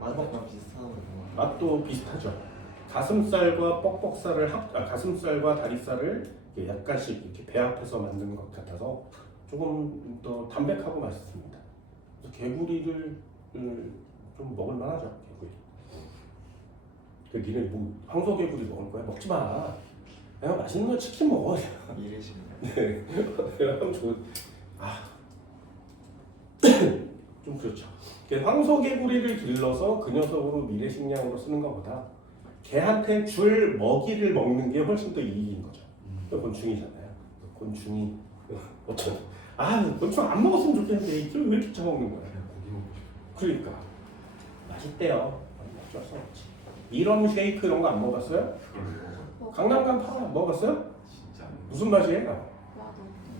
맛만 비슷한 거. 맛도 비슷하죠. 가슴살과 뻑뻑살을 가슴살과 다리살을 이렇게 약간씩 이렇게 배합해서 만든 것 같아서 조금 더 담백하고 맛있습니다. 그래서 개구리를 좀 먹을 만하죠. 개구리. 그 니네 뭐 황소개구리 먹을 거야? 먹지 마. 그냥 맛있는 거 치킨 먹어. 이래시면. 네. 그럼 좋은. 좀 그렇죠. 황소개구리를 길러서 그 녀석으로 미래식량으로 쓰는 것보다 개한테 줄 먹이를 먹는 게 훨씬 더 이익인 거죠. 곤충이잖아요. 곤충이 어쩌? 곤충 안 먹었으면 좋겠는데 이걸 왜 이렇게 처먹는 거야? 그러니까 맛있대요. 어쩔 수 없지. 이런 쉐이크 이런 거 안 먹었어요? 강남간 파 먹었어요? 진짜. 무슨 맛이에요? 나도.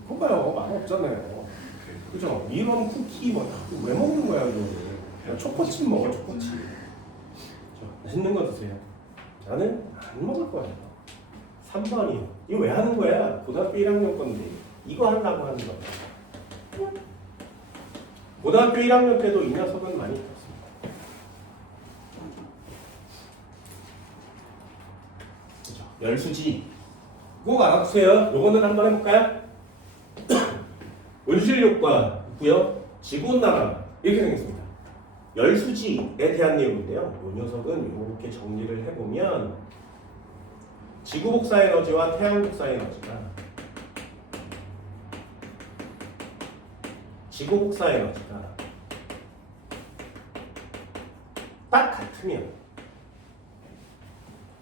그거 봐요. 맛 없잖아요. 그죠? 미럼 쿠키 왜 먹는 거야 이거를? 초코칩 먹어 초코칩. 맛있는 거 드세요. 나는 안 먹을 거예요. 3번이요. 이거 왜 하는 거야? 고등학교 1학년 건데 이거 하려고 하는 거야. 고등학교 1학년 때도 이 녀석은 많이 들었습니다. 그죠? 열수지. 꼭 알아두세요. 요거는 한번 해볼까요? 온실효과 있고요. 지구온난화 이렇게 생겼습니다. 열수지에 대한 내용인데요. 이 녀석은 이렇게 정리를 해보면 지구 복사 에너지와 태양 복사 에너지가 딱 같으면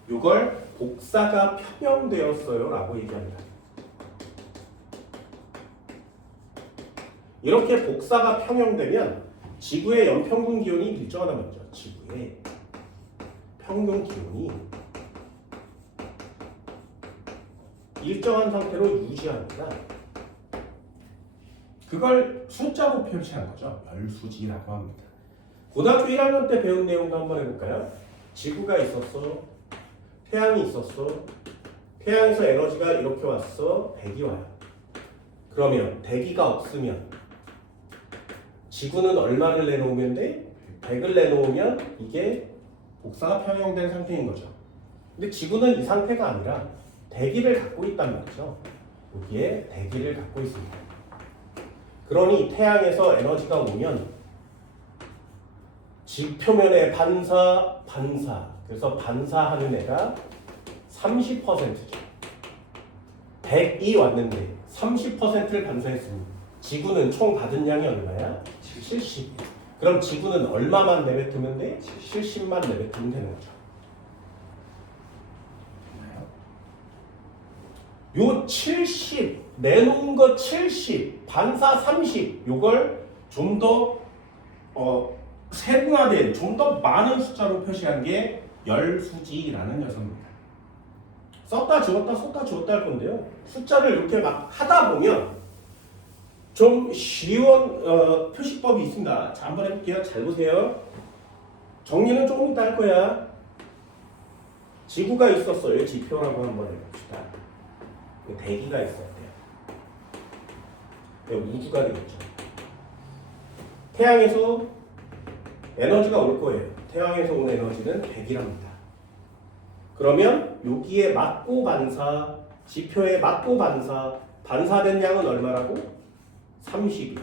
이 이걸 복사가 평형되었어요 라고 얘기합니다. 이렇게 복사가 평형되면 지구의 연평균 기온이 일정하단 말이죠. 지구의 평균 기온이 일정한 상태로 유지합니다. 그걸 숫자로 표시한 거죠. 열수지라고 합니다. 고등학교 1학년 때 배운 내용도 한번 해볼까요? 지구가 있었어. 태양이 있었어. 태양에서 에너지가 이렇게 왔어. 대기 와요. 그러면 대기가 없으면 지구는 얼마를 내놓으면 돼? 100을 내놓으면 이게 복사가 평형된 상태인 거죠. 근데 지구는 이 상태가 아니라 대기를 갖고 있단 말이죠. 여기에 대기를 갖고 있습니다. 그러니 태양에서 에너지가 오면 지표면에 반사. 그래서 반사하는 애가 30%죠. 100이 왔는데 30%를 반사했습니다. 지구는 총 받은 양이 얼마야? 70. 그럼 지구는 얼마만 내뱉으면 돼? 70만 내뱉으면 되는 거죠. 요 70, 내놓은 거 70, 반사 30, 요걸 좀 더 세분화된, 좀 더 많은 숫자로 표시한 게 열수지라는 녀석입니다. 썼다 지웠다 할 건데요. 숫자를 이렇게 막 하다 보면 좀 쉬운 표시법이 있습니다. 자, 한번 해볼게요. 잘 보세요. 정리는 조금 이따 할 거야. 지구가 있었어요. 지표라고 한번 해봅시다. 대기가 있었대요. 우주가 되겠죠. 태양에서 에너지가 올 거예요. 태양에서 온 에너지는 100이랍니다. 그러면 여기에 맞고 반사, 지표에 맞고 반사, 반사된 양은 얼마라고? 30이요.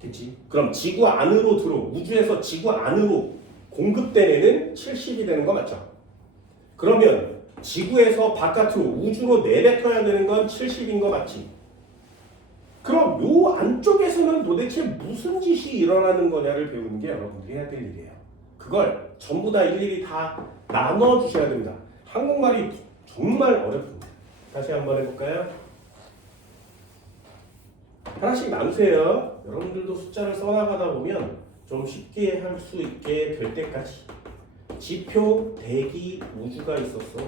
됐지? 그럼 지구 안으로 우주에서 지구 안으로 공급된 애는 70이 되는 거 맞죠? 그러면 지구에서 바깥으로 우주로 내뱉어야 되는 건 70인 거 맞지? 그럼 요 안쪽에서는 도대체 무슨 짓이 일어나는 거냐를 배우는 게 여러분들이 해야 될 일이에요. 그걸 전부 다 일일이 다 나눠주셔야 됩니다. 한국말이 정말 어렵습니다. 다시 한번 해볼까요? 하나씩 나누세요. 여러분들도 숫자를 써나가다 보면 좀 쉽게 할 수 있게 될 때까지. 지표, 대기, 우주가 있었어.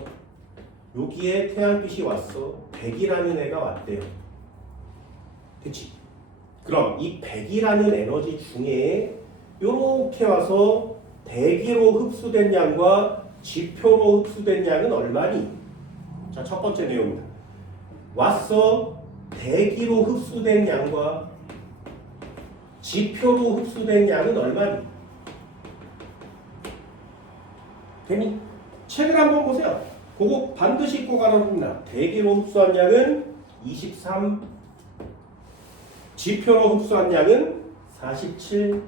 여기에 태양빛이 왔어. 100이라는 애가 왔대요. 그치? 그럼 이 100이라는 에너지 중에 이렇게 와서 대기로 흡수된 양과 지표로 흡수된 양은 얼마니? 자, 첫 번째 내용입니다. 왔어. 대기로 흡수된 양과 지표로 흡수된 양은 얼마니? 되니? 책을 한번 보세요. 그거 반드시 꼭 알아둡니다. 대기로 흡수한 양은 23, 지표로 흡수한 양은 47.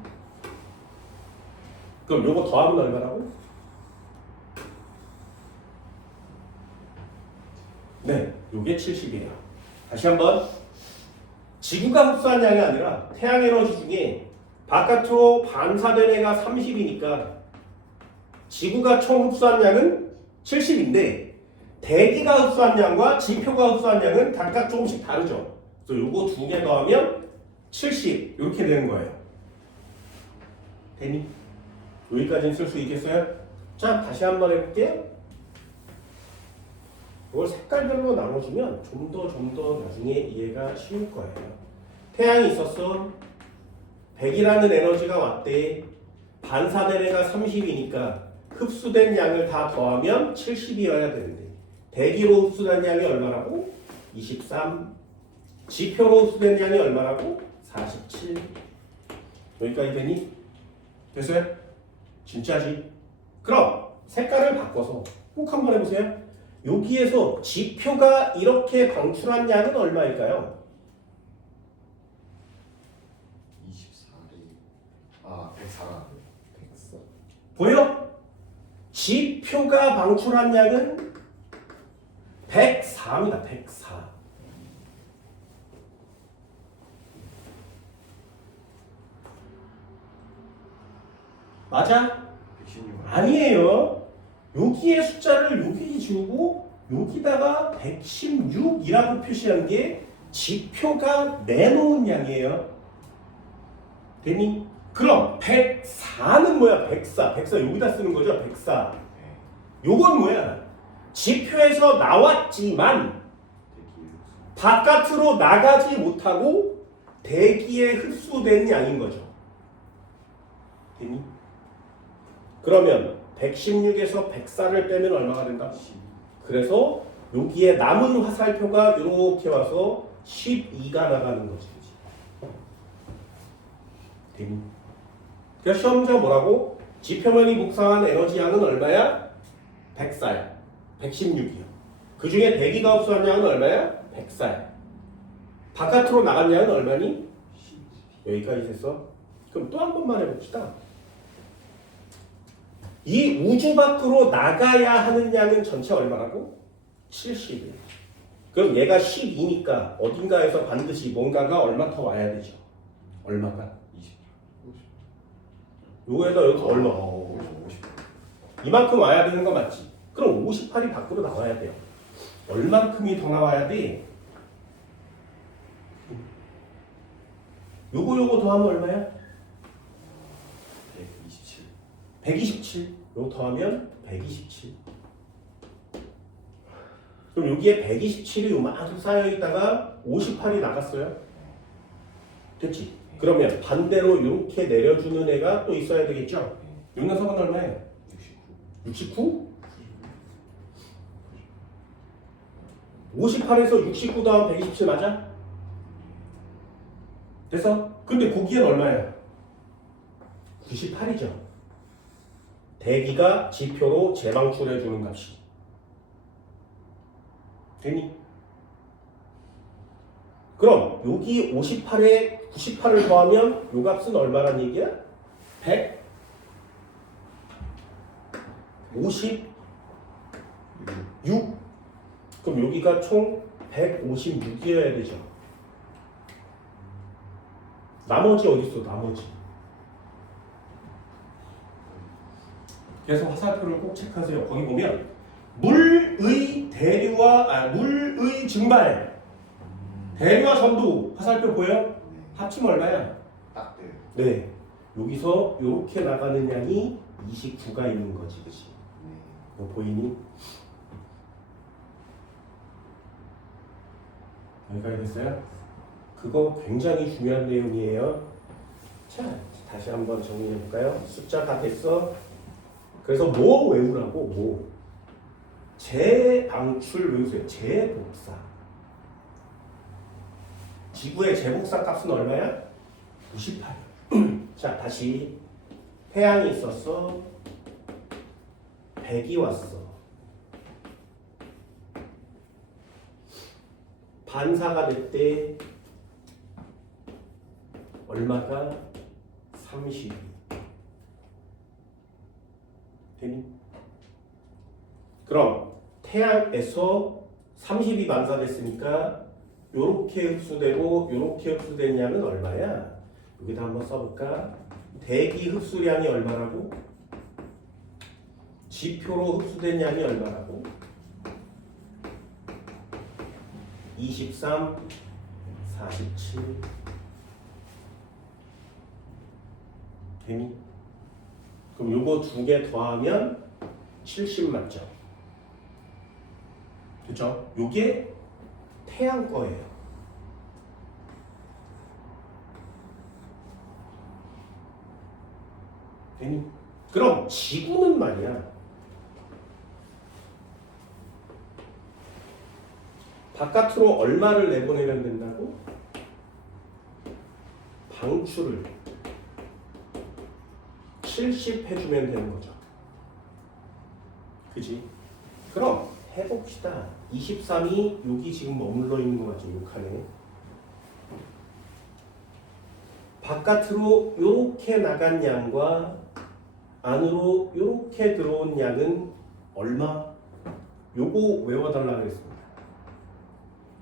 그럼 요거 더하면 얼마라고? 네, 요게 70이에요. 다시 한번. 지구가 흡수한 양이 아니라 태양 에너지 중에 바깥으로 반사된 애가 30이니까 지구가 총 흡수한 양은 70인데 대기가 흡수한 양과 지표가 흡수한 양은 각각 조금씩 다르죠. 그래서 요거 두 개 더하면 70 이렇게 되는 거예요. 되니? 여기까지는 쓸 수 있겠어요? 자, 다시 한번 해볼게요. 이걸 색깔별로 나눠주면 좀 더 나중에 이해가 쉬울 거예요. 태양이 있었어. 100이라는 에너지가 왔대. 반사된 애가 30이니까 흡수된 양을 다 더하면 70이어야 되는데 대기로 흡수된 양이 얼마라고? 23. 지표로 흡수된 양이 얼마라고? 47. 여기까지 되니? 됐어요? 진짜지? 그럼 색깔을 바꿔서 꼭 한번 해보세요. 여기에서 지표가 이렇게 방출한 양은 얼마일까요? 24리 104. 보여? 지표가 방출한 양은 104입니다. 104. 맞아? 116. 아니에요. 여기에 숫자를 여기 지우고 여기다가 116이라고 표시한 게 지표가 내놓은 양이에요. 되니? 그럼 104는 뭐야? 104 여기다 쓰는 거죠? 104. 요건 뭐야? 지표에서 나왔지만 바깥으로 나가지 못하고 대기에 흡수된 양인 거죠. 되니? 그러면 116에서 104를 빼면 얼마가 된다? 그래서 여기에 남은 화살표가 이렇게 와서 12가 나가는 거지. 되니? 그래서 시험자 뭐라고? 지표면이 복사한 에너지 양은 얼마야? 104야. 116이야. 그 중에 대기가 흡수한 양은 얼마야? 104야. 바깥으로 나간 양은 얼마니? 여기까지 됐어? 그럼 또 한 번만 해봅시다. 이 우주 밖으로 나가야 하는 양은 전체 얼마라고? 70이에요. 그럼 얘가 12니까 어딘가에서 반드시 뭔가가 얼마 더 와야 되죠? 얼마가? 20. 요거에다 여기서 얼마? 50. 이만큼 와야 되는 거 맞지? 그럼 58이 밖으로 나와야 돼요. 얼만큼이 더 나와야 돼? 요거 더하면 얼마야? 127. 127. 요거 더하면 127. 그럼 여기에 127이 요만큼 쌓여있다가 58이 나갔어요. 됐지? 그러면 반대로 이렇게 내려주는 애가 또 있어야 되겠죠? 요 녀석은 얼마예요? 69? 58에서 69 더하면 127 맞아? 됐어? 근데 거기엔 얼마야? 98이죠. 대기가 지표로 재방출해주는 값이. 되니? 그럼 여기 58에 98을 더하면 요 값은 얼마란 얘기야? 156. 그럼 여기가 총 156이어야 되죠. 나머지 어디 있어? 나머지. 그래서 화살표를 꼭 체크하세요. 거기 보면 물의 증발, 대류와 전도 화살표 보여? 합치면 얼마야? 딱 돼요. 네. 여기서 이렇게 나가는 양이 29가 있는 거지, 그렇지? 뭐 보이니? 여기까지 됐어요? 그거 굉장히 중요한 내용이에요. 자, 다시 한번 정리해 볼까요? 숫자 다 됐어? 그래서 뭐 외우라고? 뭐? 재방출 외우세요. 재복사. 지구의 재복사 값은 얼마야? 98. 자, 다시 태양이 있었어. 100이 왔어. 반사가 됐대. 얼마가? 30. 되니? 그럼 태양에서 30이 반사됐으니까 요렇게 흡수되고 요렇게 흡수된 양은 얼마야? 여기다 한번 써볼까? 대기 흡수량이 얼마라고? 지표로 흡수된 양이 얼마라고? 23, 47. 되니? 그럼 요거 두 개 더하면 70 맞죠? 그죠? 요게 태양 거예요. 되니? 그럼 지구는 말이야. 바깥으로 얼마를 내보내면 된다고? 방출을 70 해주면 되는 거죠. 그지? 그럼 해봅시다. 23이 여기 지금 머물러 있는 거 맞죠? 요 칸에. 바깥으로 요렇게 나간 양과 안으로 요렇게 들어온 양은 얼마? 요거 외워달라고 했습니다.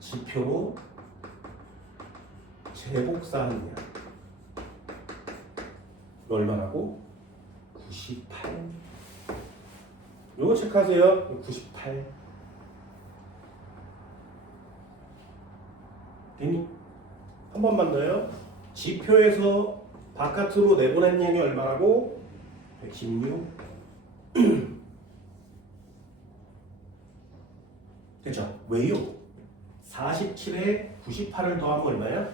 지표로 재복사한 양. 얼마라고? 98. 요거 체크하세요. 98. 됐니? 한 번만 더요. 지표에서 바깥으로 내보낸 양이 얼마라고? 116. 됐죠? 왜요? 47에 98을 더하면 얼마야?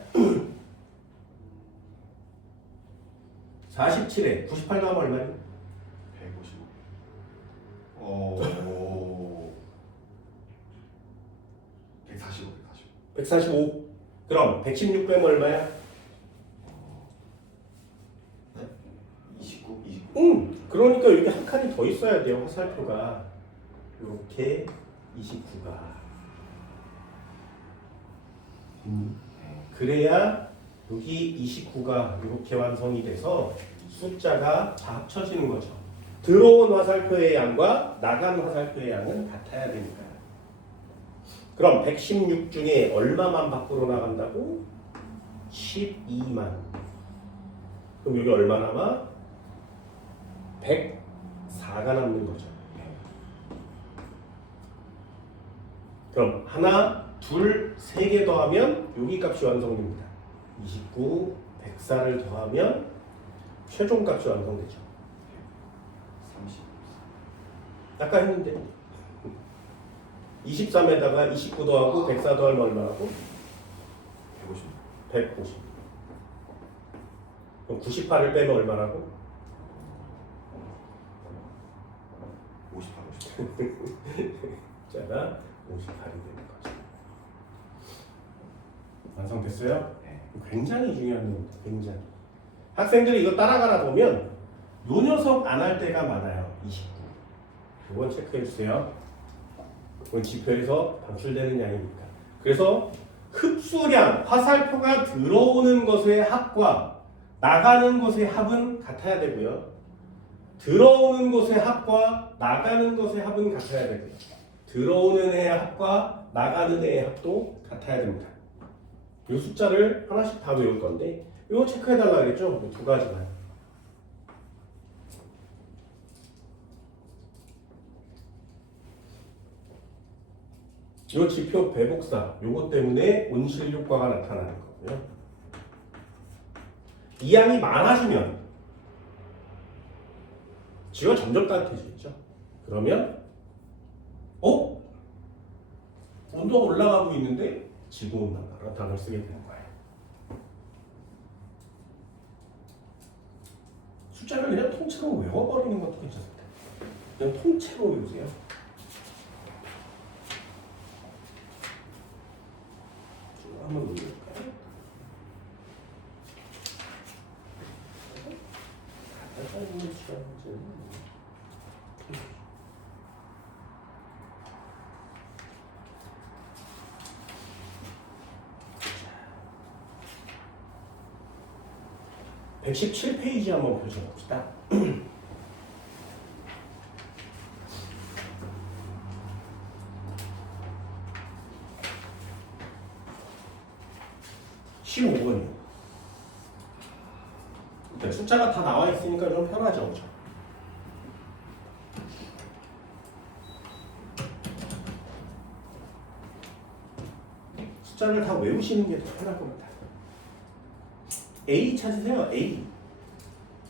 47에 98 더하면 얼마야? 155. 145. 145. 그럼 116 빼면 얼마야? 29. 그러니까 여기 한 칸이 더 있어야 돼요. 화살표가 이렇게 29가. 그래야 여기 29가 이렇게 완성이 돼서 숫자가 다 합쳐지는 거죠. 들어온 화살표의 양과 나간 화살표의 양은 같아야 되니까. 그럼 116 중에 얼마만 밖으로 나간다고? 12만. 그럼 여기 얼마 남아? 104가 남는 거죠. 그럼 하나, 둘, 세 개 더하면 여기 값이 완성됩니다. 29, 104를 더하면 최종 값이 완성되죠. 30. 아까 했는데 23에다가 29 더하고 104 더하면 얼마라고? 150. 190. 그럼 98을 빼면 얼마라고? 58. 자가 58이 되는 거죠. 완성됐어요? 네. 굉장히 중요한 겁니다. 굉장히. 학생들이 이거 따라가다 보면 요 녀석 안 할 때가 많아요. 29. 이건 체크해 주세요. 이건 지표에서 방출되는 양이니까. 그래서 흡수량, 화살표가 들어오는 것의 합과 나가는 것의 합은 같아야 되고요. 들어오는 것의 합과 나가는 것의 합은 같아야 되고요. 들어오는 애의 합과 나가는 애의 합도 같아야 됩니다. 이 숫자를 하나씩 다 외울 건데 이거 체크해달라 그랬죠? 두 가지만. 이 지표 배복사 요것 때문에 온실 효과가 나타나는 거고요. 이 양이 많아지면 지가 점점 따뜻해지겠죠. 그러면 온도가 올라가고 있는데 지구온난화라는 단어를 쓰게 되는 거예요. 숫자를 그냥 통째로 외워버리는 것도 괜찮습니다. 그냥 통째로 외우세요. 한번 눌러볼까요? 자, 117페이지 한번 펼쳐봅시다. (15번이요) 숫자가 다 나와 있으니까 좀 편하죠, 그죠? 숫자를 다 외우시는 게 더 편할 겁니다. A 찾으세요. A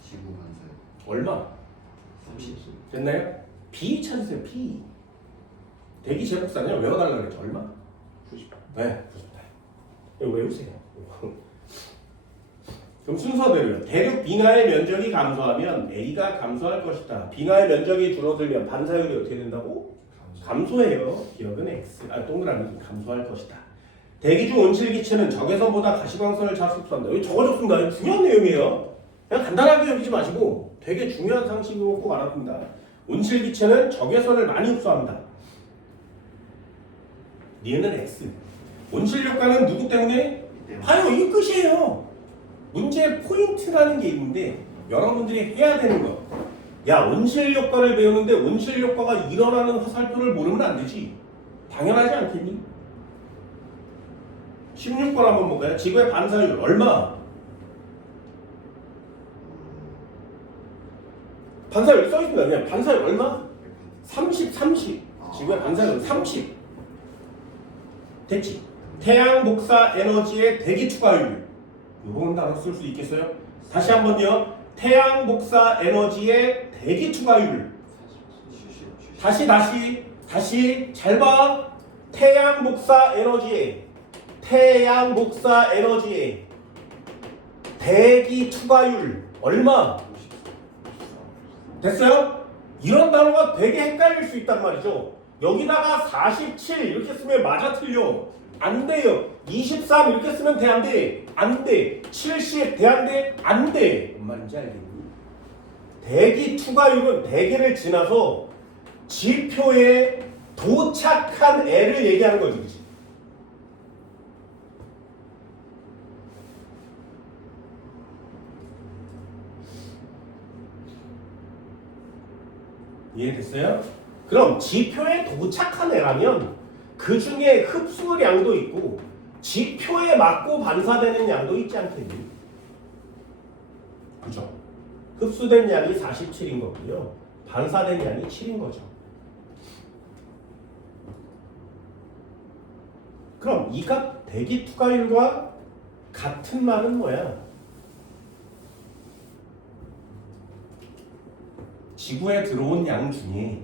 지구 반사율. 얼마? 30. 됐나요? B 찾으세요. B 대기 제곱사냐 외워달라 그랬죠. 얼마? 98. 네, 98. 이거 외우세요. 그럼 순서대로요. 대륙 빙하의 면적이 감소하면 A가 감소할 것이다. 빙하의 면적이 줄어들면 반사율이 어떻게 된다고? 감소해요. 기억은 X. 동그라미 감소할 것이다. 대기 중 온실 기체는 적외선보다 가시광선을 잘 흡수한다. 여기 적어줬습니다. 이거 중요한 내용이에요. 그냥 간단하게 여기지 마시고 되게 중요한 상식으로 꼭 알아둡니다. 온실 기체는 적외선을 많이 흡수합니다. 얘는 X. 온실 효과는 누구 때문에? 봐요, 이게 끝이에요. 문제 포인트라는 게 있는데 여러분들이 해야 되는 거. 야, 온실 효과를 배우는데 온실 효과가 일어나는 화살표를 모르면 안 되지. 당연하지 않겠니? 16번 한번 볼까요? 지구의 반사율 얼마? 반사율 써있습니다. 그냥 반사율 얼마? 30, 30. 지구의 반사는 30. 됐지? 태양 복사 에너지의 대기 투과율. 이런 단어 쓸 수 있겠어요? 다시 한번요. 태양 복사 에너지의 대기 투과율. 다시 잘 봐. 태양 복사 에너지의 대기 투과율 얼마? 됐어요? 이런 단어가 되게 헷갈릴 수 있단 말이죠. 여기다가 47 이렇게 쓰면 맞아 틀려. 안 돼요. 23 이렇게 쓰면 돼, 안 돼? 안 돼. 70 돼, 안 돼? 안 돼. 뭔 말인지 알겠니? 대기 투과율은 대기를 지나서 지표에 도착한 애를 얘기하는 거지. 그치? 이해됐어요? 그럼 지표에 도착한 애라면 그 중에 흡수량도 있고 지표에 맞고 반사되는 양도 있지 않겠니? 그죠? 흡수된 양이 47인 거고요. 반사된 양이 7인 거죠. 그럼 이 값 대기 투과율과 같은 말은 뭐야? 지구에 들어온 양 중에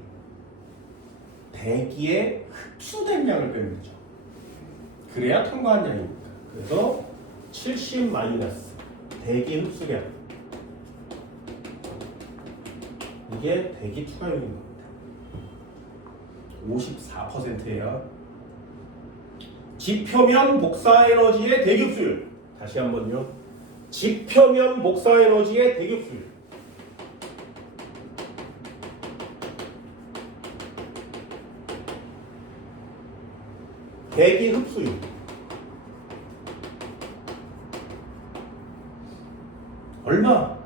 대기에 흡수된 양을 빼면 되죠. 그래야 통과한 양입니다. 그래서 70 마이너스 대기 흡수량, 이게 대기 투과율인 겁니다. 54%예요. 지표면 복사 에너지의 대기 흡수율. 다시 한번요. 지표면 복사 에너지의 대기 흡수율. 대기 흡수율. 얼마?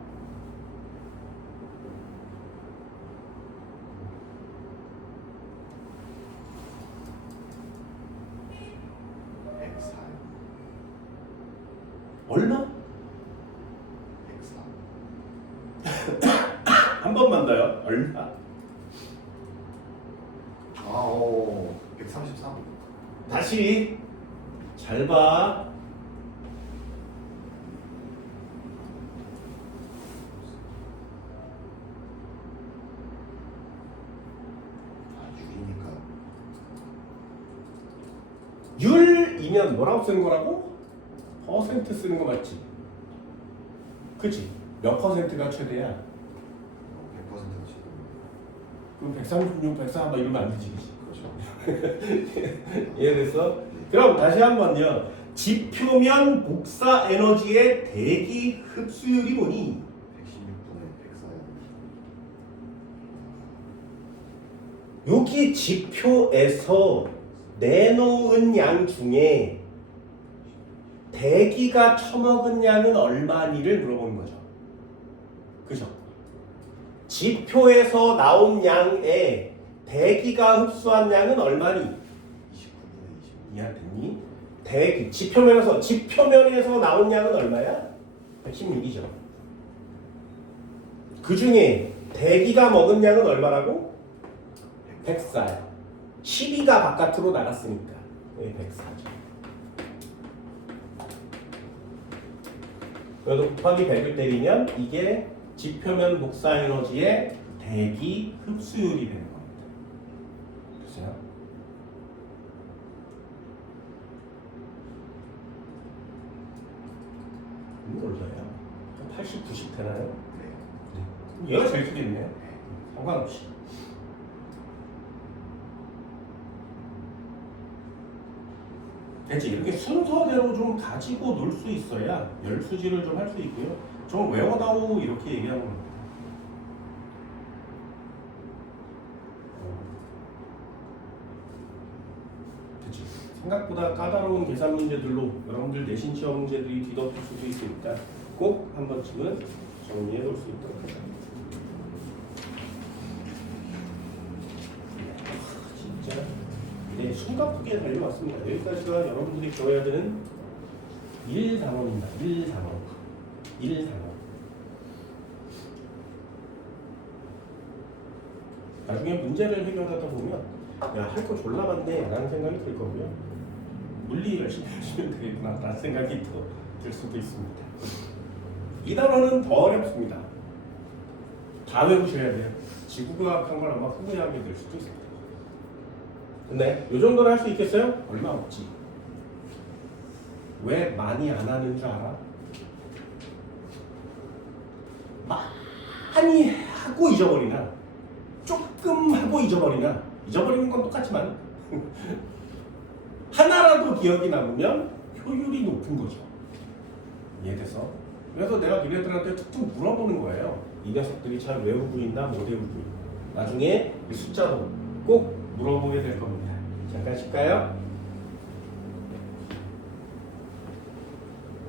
얼마? 104. 한 번만 더요. 얼마? 133. 다시 잘 봐. 율이면 뭐라고 쓰는 거라고? 퍼센트 쓰는 거 맞지? 그치? 몇 퍼센트가 최대야? 100%가 지금. 그럼 136, 104 막 이러면 안 되지, 그치? 그렇죠. 이해됐어? 그럼 다시 한번요. 지표면 복사 에너지의 대기 흡수율이 뭐니? 116분의 104야. 여기 지표에서 내놓은 양 중에 대기가 처먹은 양은 얼마니를 물어보는 거죠. 그죠? 지표에서 나온 양에 대기가 흡수한 양은 얼마니? 29분의 20. 이해됐니? 대기, 지표면에서 나온 양은 얼마야? 116이죠. 그 중에 대기가 먹은 양은 얼마라고? 104야. 12가 바깥으로 나갔으니까 104죠. 그래서 곱하기 100을 때리면 이게 지표면 복사 에너지의 대기 흡수율이 되는 겁니다. 보세요. 얼마야? 80, 90 되나요? 네. 얘가 제일 크겠네. 상관없이. 됐지? 이렇게 순서대로 좀 가지고 놀 수 있어야 열수지를 좀 할 수 있고요. 좀 외워다오 이렇게 얘기하는 겁니다. 됐지? 생각보다 까다로운 계산 문제들로 여러분들 내신 시험 문제들이 뒤덮일 수도 있으니까 꼭 한 번쯤은 정리해 놓을 수 있도록 합니다. 진짜 네, 숨가쁘게 달려왔습니다. 여기까지가 여러분들이 배워야 되는 1단원입니다. 1단원. 나중에 문제를 해결하다 보면 야, 할 거 졸라 많네 라는 생각이 들 거고요. 물리 열심히 하시면 되겠구나 라는 생각이 들 수도 있습니다. 이 단어는 더 어렵습니다. 다 외우셔야 돼요. 지구과학 한 걸 아마 후회하게 될 수도 있습니다. 근데 이 정도는 할 수 있겠어요? 얼마 없지. 왜 많이 안 하는 줄 알아? 많이 하고 잊어버리나 조금 하고 잊어버리나 잊어버리는 건 똑같지만 하나라도 기억이 남으면 효율이 높은 거죠. 이해돼서? 그래서 내가 니네들한테 툭툭 물어보는 거예요. 이 녀석들이 잘 외우고 있나 못 외우고 있나. 나중에 이 숫자로 꼭 물어보게 될 겁니다. 잠깐 쉴까요?